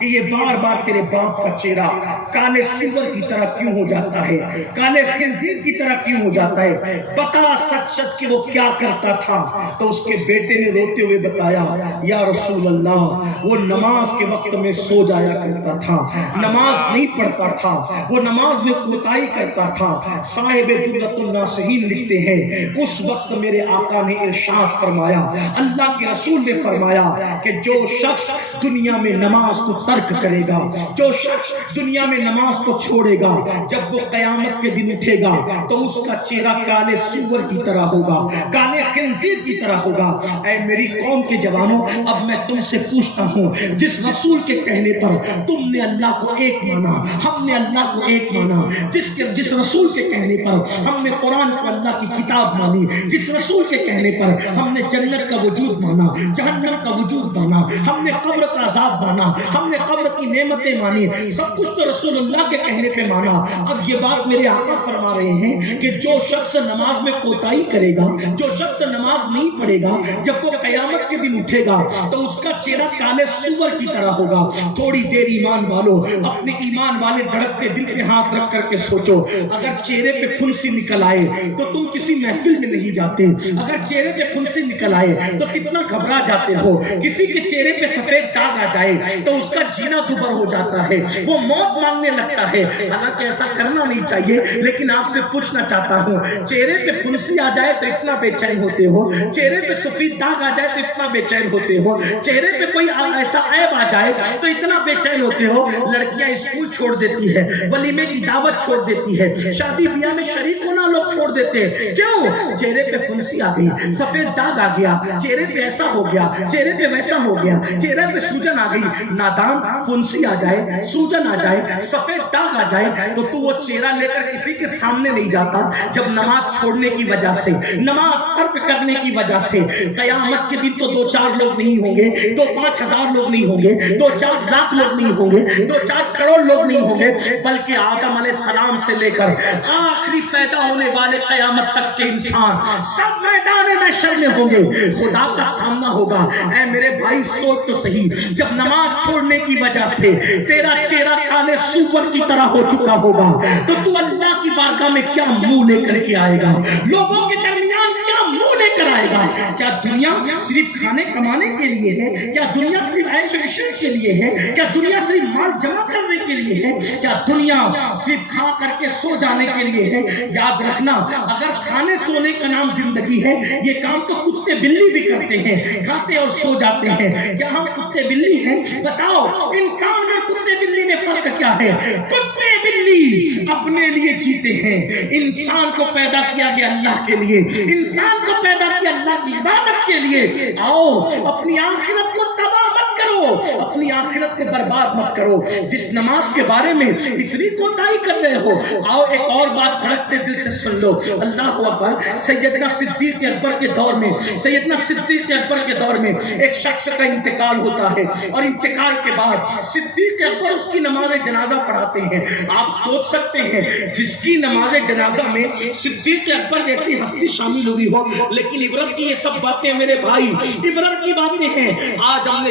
کہ یہ بار بار تیرے باپ کا چہرہ کالے سور کی طرح کیوں ہو جاتا ہے، کالے خنزیر کی طرح کیوں ہو جاتا ہے، بتا سچ سچ کہ وہ کیا کرتا تھا؟ تو اس کے بیٹے نے روتے ہوئے بتایا یا رسول اللہ وہ نماز کے وقت میں سو جایا کرتا تھا، نماز نہیں پڑھتا تھا، وہ نماز میں کوتاہی کرتا تھا۔ صاحب دولت الناصحین لکھتے ہیں اس وقت میرے آقا نے ارشاد فرمایا، اللہ کے رسول نے فرمایا کہ جو شخص دنیا میں نماز کو ترک کرے گا، جو شخص دنیا میں نماز کو چھوڑے گا، جب وہ قیامت کے دن اٹھے گا تو اس کا چہرہ کالے سور کی طرح ہوگا، کالے خنزیر کی طرح ہوگا۔ اے میری قوم کے جوانوں، اب میں تم سے پوچھتا ہوں، جس رسول کے کہنے پر تم نے اللہ کو ایک مانا، ہم نے اللہ کو ایک مانا، جس رسول کے کہنے پر ہم نے قرآن کو اللہ کی کتاب مانی، جس رسول کے کہنے پر ہم نے جنت کا وجود مانا، جہنم کا وجود مانا، ہم نے قبر کا عذاب مانا، ہم نے قبر کی نعمتیں مانی، سب کچھ تو رسول اللہ کے کہنے پہ مانا۔ اب یہ بات میرے آقا فرما رہے ہیں کہ جو شخص نماز میں کوتاہی کرے گا، جو شخص نماز نہیں پڑھے گا، جب وہ قیامت کے دن اٹھے گا تو اس کا چہرہ کالے سور کی طرح ہوگا۔ تھوڑی دیر ایمان والو اپنے ایمان والے دھڑکتے دل پہ ہاتھ رکھ کر کے سوچو، اگر چہرے پہ پھنسی نکل آئے تو تم کسی محفل میں نہیں جاتے، اگر چہرے پہ پھنسی نکل آئے تو کتنا گھبرا جاتے ہو، کسی کے چہرے پہ سفید داغ آ جائے تو اس کا جینا دوبر ہو جاتا ہے، وہ موت مانگنے لگتا ہے۔ حالانکہ ایسا کرنا نہیں چاہیے، لیکن آپ سے پوچھنا چاہتا ہوں، چہرے پہ پھنسی آ جائے تو اتنا بے چین ہوتے ہو، چہرے پہ سفید داغ آ جائے تو اتنا بے چین ہوتے ہو، چہرے پہ کوئی ایسا عیب آ جائے تو اتنا بے چین ہوتے ہو۔ لڑکیاں اسکول چھوڑ دیتی ہے، ولیمے کی دعوت چھوڑ دیتی ہے، شادی بیاہ میں شریک ہونا لوگ چھوڑ دیتے ہیں، کیوں؟ چہرے پہ پھنسی آ گئی، سفید داغ آ گیا، چہرے پہ ایسا ہو گیا، چہرے پہ ویسا ہو گیا، چہرے پہ سوجن آ گئی۔ نادان، پھنسی آ جائے، سوجن آ جائے، سفید داغ آ جائے تو وہ چہرہ لے کر کسی کے سامنے نہیں جاتا۔ جب نماز چھوڑنے کی وجہ سے، نماز ترک کرنے کی وجہ سے قیامت کے دن تو 2-4 لوگ نہیں ہوں گے، 2-5 ہزار لوگ نہیں ہوں گے، 2-4 لاکھ لوگ نہیں ہوں گے، 2-4 کروڑ لوگ نہیں ہوں گے، بلکہ آدم علیہ السلام سے لے کر آخری پیدا ہونے والے قیامت تک کے انسان سب میدان محشر میں ہوں گے، خدا کا سامنا ہوگا۔ اے میرے بھائی سوچ تو صحیح، جب نماز چھوڑنے کی وجہ سے تیرا چہرہ کالے سور کی طرح ہو چکا ہوگا تو تو اللہ کی بارگاہ میں کیا منہ لے کر کے آئے گا؟ لوگوں کے درمیان کیا منہ لے کر آئے گا؟ کیا دنیا صرف کھانے کمانے کے لیے ہے؟ کیا دنیا صرف عیش و عشرت کے لیے ہے؟ کیا دنیا صرف مال جمع کرنے کے لیے ہے؟ کیا دنیا صرف کھا کر کے سو جانے کے لیے ہے؟ یاد رکھنا، اگر کھانے سونے کا نام زندگی ہے، یہ کام تو کتے بلی بھی کرتے ہیں، کھاتے اور سو جاتے ہیں۔ کیا ہم کتے بلی ہیں؟ بتاؤ، انسان اور کتے بلی میں فرق کیا ہے؟ کتے بلی اپنے لیے جیتے ہیں، انسان کو پیدا کیا گیا اللہ کے لیے، انسان کو پیدا کیا اللہ کی عبادت کے لیے۔ آؤ اپنی آخرت کو تباہ مت کرو، اپنی آخرت کو برباد مت کرو۔ جس نماز کے بارے میں اتنی کوتاہی کر رہے ہو، آؤ ایک اور بات دھڑکتے دل سے سن لو۔ اللہ اکبر، سیدنا صدیق اکبر کے دور میں، سیدنا صدیق اکبر کے دور میں ایک شخص کا انتقال ہوتا ہے، اور انتقال کے بعد صدیق اکبر اس کی نماز جنازہ پڑھاتے ہیں۔ آپ سوچ سکتے ہیں جس کی نماز جنازہ میں صدیق اکبر جیسی ہستی شامل ہوئی ہو، لیکن عبرت کی یہ سب باتیں میرے بھائی عبرت کی باتیں ہیں۔ آج ہم نے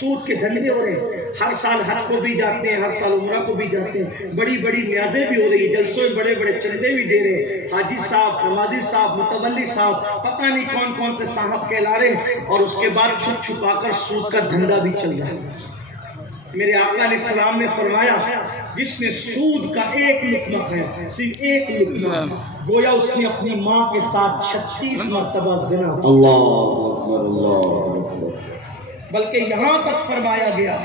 سود کے دھندے ہو رہے ہیں، ہر سال حج کو بھی جاتے ہیں، ہر سال عمرہ کو بھی جاتے ہیں، بڑی بڑی نیازیں بھی ہو رہی ہیں، جلسوں میں بڑے بڑے چندے بھی دے رہے ہیں، حاجی صاحب، نمازی صاحب، متولی صاحب، پتہ نہیں کون کون سے صاحب کہلا رہے ہیں، اور اس کے بعد چھپ چھپا کر سود کا دھندا بھی چل رہا ہے۔ میرے آقا علیہ السلام نے فرمایا جس نے سود کا ایک لقمہ کھایا، صرف ایک لقمہ، گویا اس نے اپنی ماں کے ساتھ 36 مرتبہ زنا کیا۔ اللہ اکبر، اللہ اکبر۔ بلکہ یہاں تک فرمایا گیا،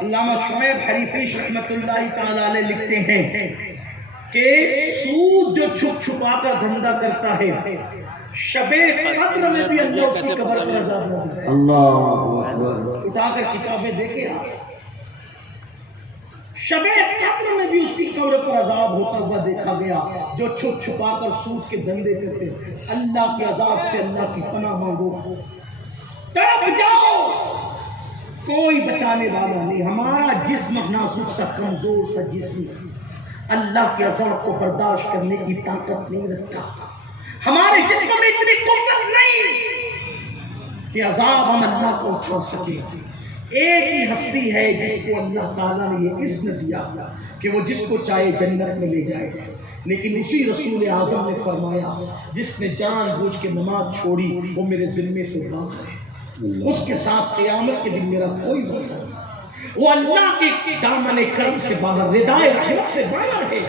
علامہ شعیب حریفی رحمۃ اللہ تعالی علیہ لکھتے ہیں کہ سود جو چھپ چھپا کر دھندا کرتا ہے، شب قدر میں بھی اللہ اس کی قبر پر عذاب نہ دے۔ اللہ اکبر۔ اٹھا کر کتابیں دیکھیں، شب قدر میں بھی اس کی قبر پر عذاب ہوتا ہوا دیکھا گیا جو چھپ چھپا کر سود کے دھندے کرتے۔ اللہ کے عذاب سے اللہ کی پناہ مانگو، تڑپ جاؤ، کوئی بچانے والا نہیں۔ ہمارا جسم نازک سا، کمزور سا جسم اللہ کے عذاب کو برداشت کرنے کی طاقت نہیں رکھتا۔ ہمارے جسم میں اتنی قوت نہیں کہ عذاب ہم اللہ کو اٹھا سکے۔ ایک ہی ہستی ہے جس کو اللہ تعالیٰ نے یہ اذن دیا کہ وہ جس کو چاہے جنت میں لے جائے، لیکن اسی رسول اعظم نے فرمایا جس نے جان بوجھ کے نماز چھوڑی وہ میرے ذمے سے باہر ہے، اس کے ساتھ قیامت کے دن میرا کوئی وعدہ نہیں۔ وہ اللہ کے دامن کرم سے باہر، ردائے رحمت سے باہر ہے۔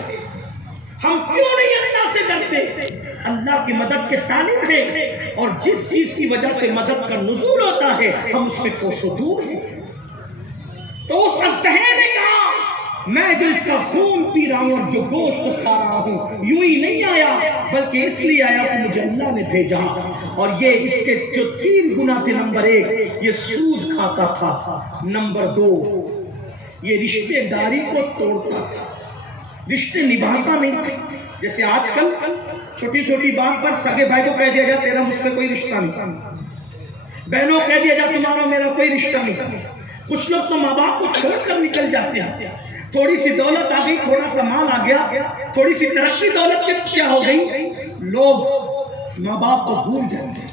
ہم کیوں نہیں اللہ سے ڈرتے؟ اللہ کی مدد کے طالب ہیں، اور جس چیز کی وجہ سے مدد کا نزول ہوتا ہے ہم اس سے کوسوں دور ہیں۔ تو اس ازدہے نے کہا میں جو اس کا خون پی رہا ہوں اور جو گوشت کھا رہا ہوں یوں ہی نہیں آیا، بلکہ اس لیے آیا کہ مجھے اللہ نے بھیجا، اور یہ اس کے جو 3 گناہ تھے، نمبر 1 یہ سود کھاتا تھا، نمبر 2 یہ رشتے داری کو توڑتا تھا، رشتے نبھاتا نہیں تھا۔ جیسے آج کل چھوٹی چھوٹی بات پر سگے بھائی کو کہہ دیا جائے تیرا مجھ سے کوئی رشتہ نہیں، بہنوں کہہ دیا جائے تمہارا میرا کوئی رشتہ نہیں۔ کچھ لوگ تو ماں باپ کو چھوڑ کر نکل جاتے ہیں، تھوڑی سی دولت آ گئی، تھوڑا سا مال آ گیا، تھوڑی سی ترقی دولت کے کیا ہو گئی، لوگ ماں باپ کو بھول جاتے ہیں۔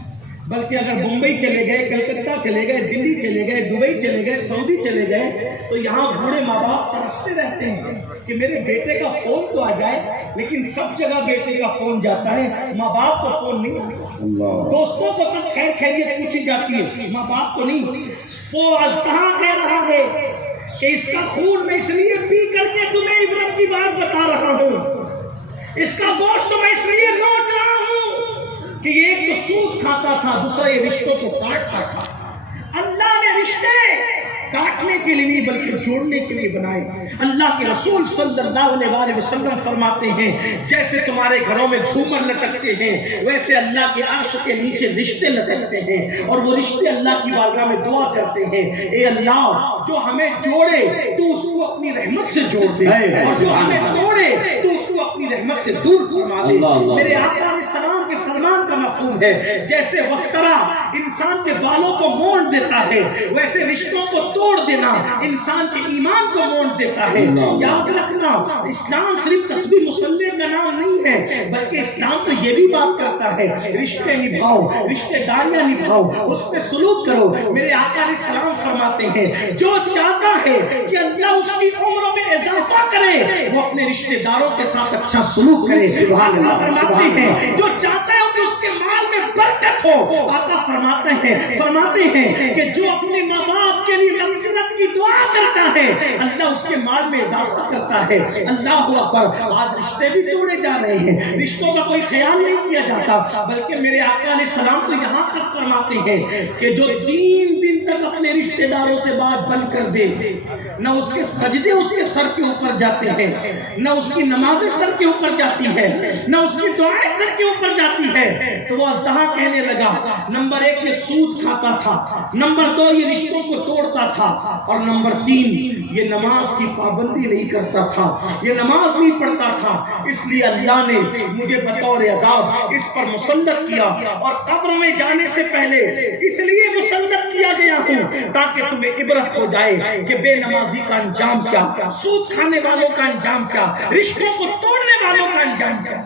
بلکہ اگر بمبئی چلے گئے، کلکتہ چلے گئے، دلی چلے گئے، دبئی چلے گئے، سعودی چلے گئے، تو یہاں بوڑھے ماں باپ ترستے رہتے ہیں کہ میرے بیٹے کا فون تو آ جائے، لیکن سب جگہ بیٹے کا فون جاتا ہے، ماں باپ کو فون نہیں آتا۔ دوستوں کو تب خیر خیریت پوچھی جاتی ہے، ماں باپ کو نہیں۔ وہ اژدہا کہہ رہا ہے کہ اس کا خون میں اس لیے پی کر کے تمہیں عبرت کی بات بتا رہا ہوں، اس کا گوشت میں اس لیے نوچ رہا ہوں کہ یہ ایک تو سود کھاتا تھا، دوسرا یہ رشتوں کو کاٹتا تھا۔ اللہ نے رشتے کاٹنے کے لیے نہیں بلکہ جوڑنے کے لیے بنائے۔ اللہ کے رسول صلی اللہ علیہ وسلم فرماتے ہیں جیسے تمہارے گھروں میں جھومر لٹکتے ہیں ویسے اللہ کے عرش کے نیچے رشتے لٹکتے ہیں، اور وہ رشتے اللہ کی بارگاہ میں دعا کرتے ہیں اے اللہ جو ہمیں جوڑے تو اس کو اپنی رحمت سے جوڑ دے، اور جو ہمیں توڑے تو اس کو اپنی رحمت سے دور فرما دے۔ میرے آقا علیہ السلام کے فرمان کا مفہوم ہے جیسے وسطرہ انسان کے بالوں کو موڑ دیتا ہے ویسے رشتوں کو توڑ دینا انسان کے ایمان کو موڑ دیتا ہے۔ یاد رکھنا اسلام صرف تسبیح مصلی کا نام نہیں ہے بلکہ اسلام تو یہ بھی بات کرتا ہے رشتے نبھاؤ، رشتے داریاں نبھاؤ، اس پہ سلوک کرو۔ میرے آقا علیہ السلام فرماتے ہیں جو چاہتا ہے کہ اللہ اس کی عمر میں اضافہ کرے وہ اپنے رشتے داروں کے ساتھ اچھا سلوک کرے۔ آقا فرماتے ہیں جو چاہتا ہے کہ اس کے مال میں برکت ہو، آقا فرماتے ہیں کہ جو اپنے ماں باپ کے لیے مغفرت کی دعا کرتا ہے اللہ اس کے مال میں اضافہ کرتا ہے۔ اللہ اکبر۔ آج رشتے بھی توڑے جا رہے ہیں، رشتوں کا کوئی خیال نہیں کیا جاتا، بلکہ میرے آقا علیہ السلام تو یہاں تک فرماتے ہیں کہ جو 3 دن تک اپنے رشتے داروں سے بات بند کر دے نہ اس کے سجدے اس کے سر کے اوپر جاتے ہیں، نہ اس کی نمازیں سر کے اوپر جاتی ہے، نہ اس کی دعائیں سر کے اوپر جاتی ہے، تو وہ ازدہا کہنے لگا نمبر 1 یہ سود کھاتا تھا، نمبر 2 یہ رشتوں کو توڑتا تھا، اور نمبر 3 یہ نماز کی پابندی نہیں کرتا تھا، یہ نماز نہیں پڑھتا تھا، اس لیے اللہ نے مجھے بطور عذاب اس پر مسلط کیا، اور قبر میں جانے سے پہلے اس لیے مسلط کیا گیا ہوں تاکہ تمہیں عبرت ہو جائے کہ بے نمازی کا انجام کیا، سود کھانے والوں کا انجام کیا، رشتوں کو توڑنے والوں کا انجام کیا۔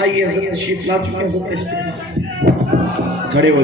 آئیے حضرت تشریف لا چکے ہیں، حضرت استقبال کھڑے ہو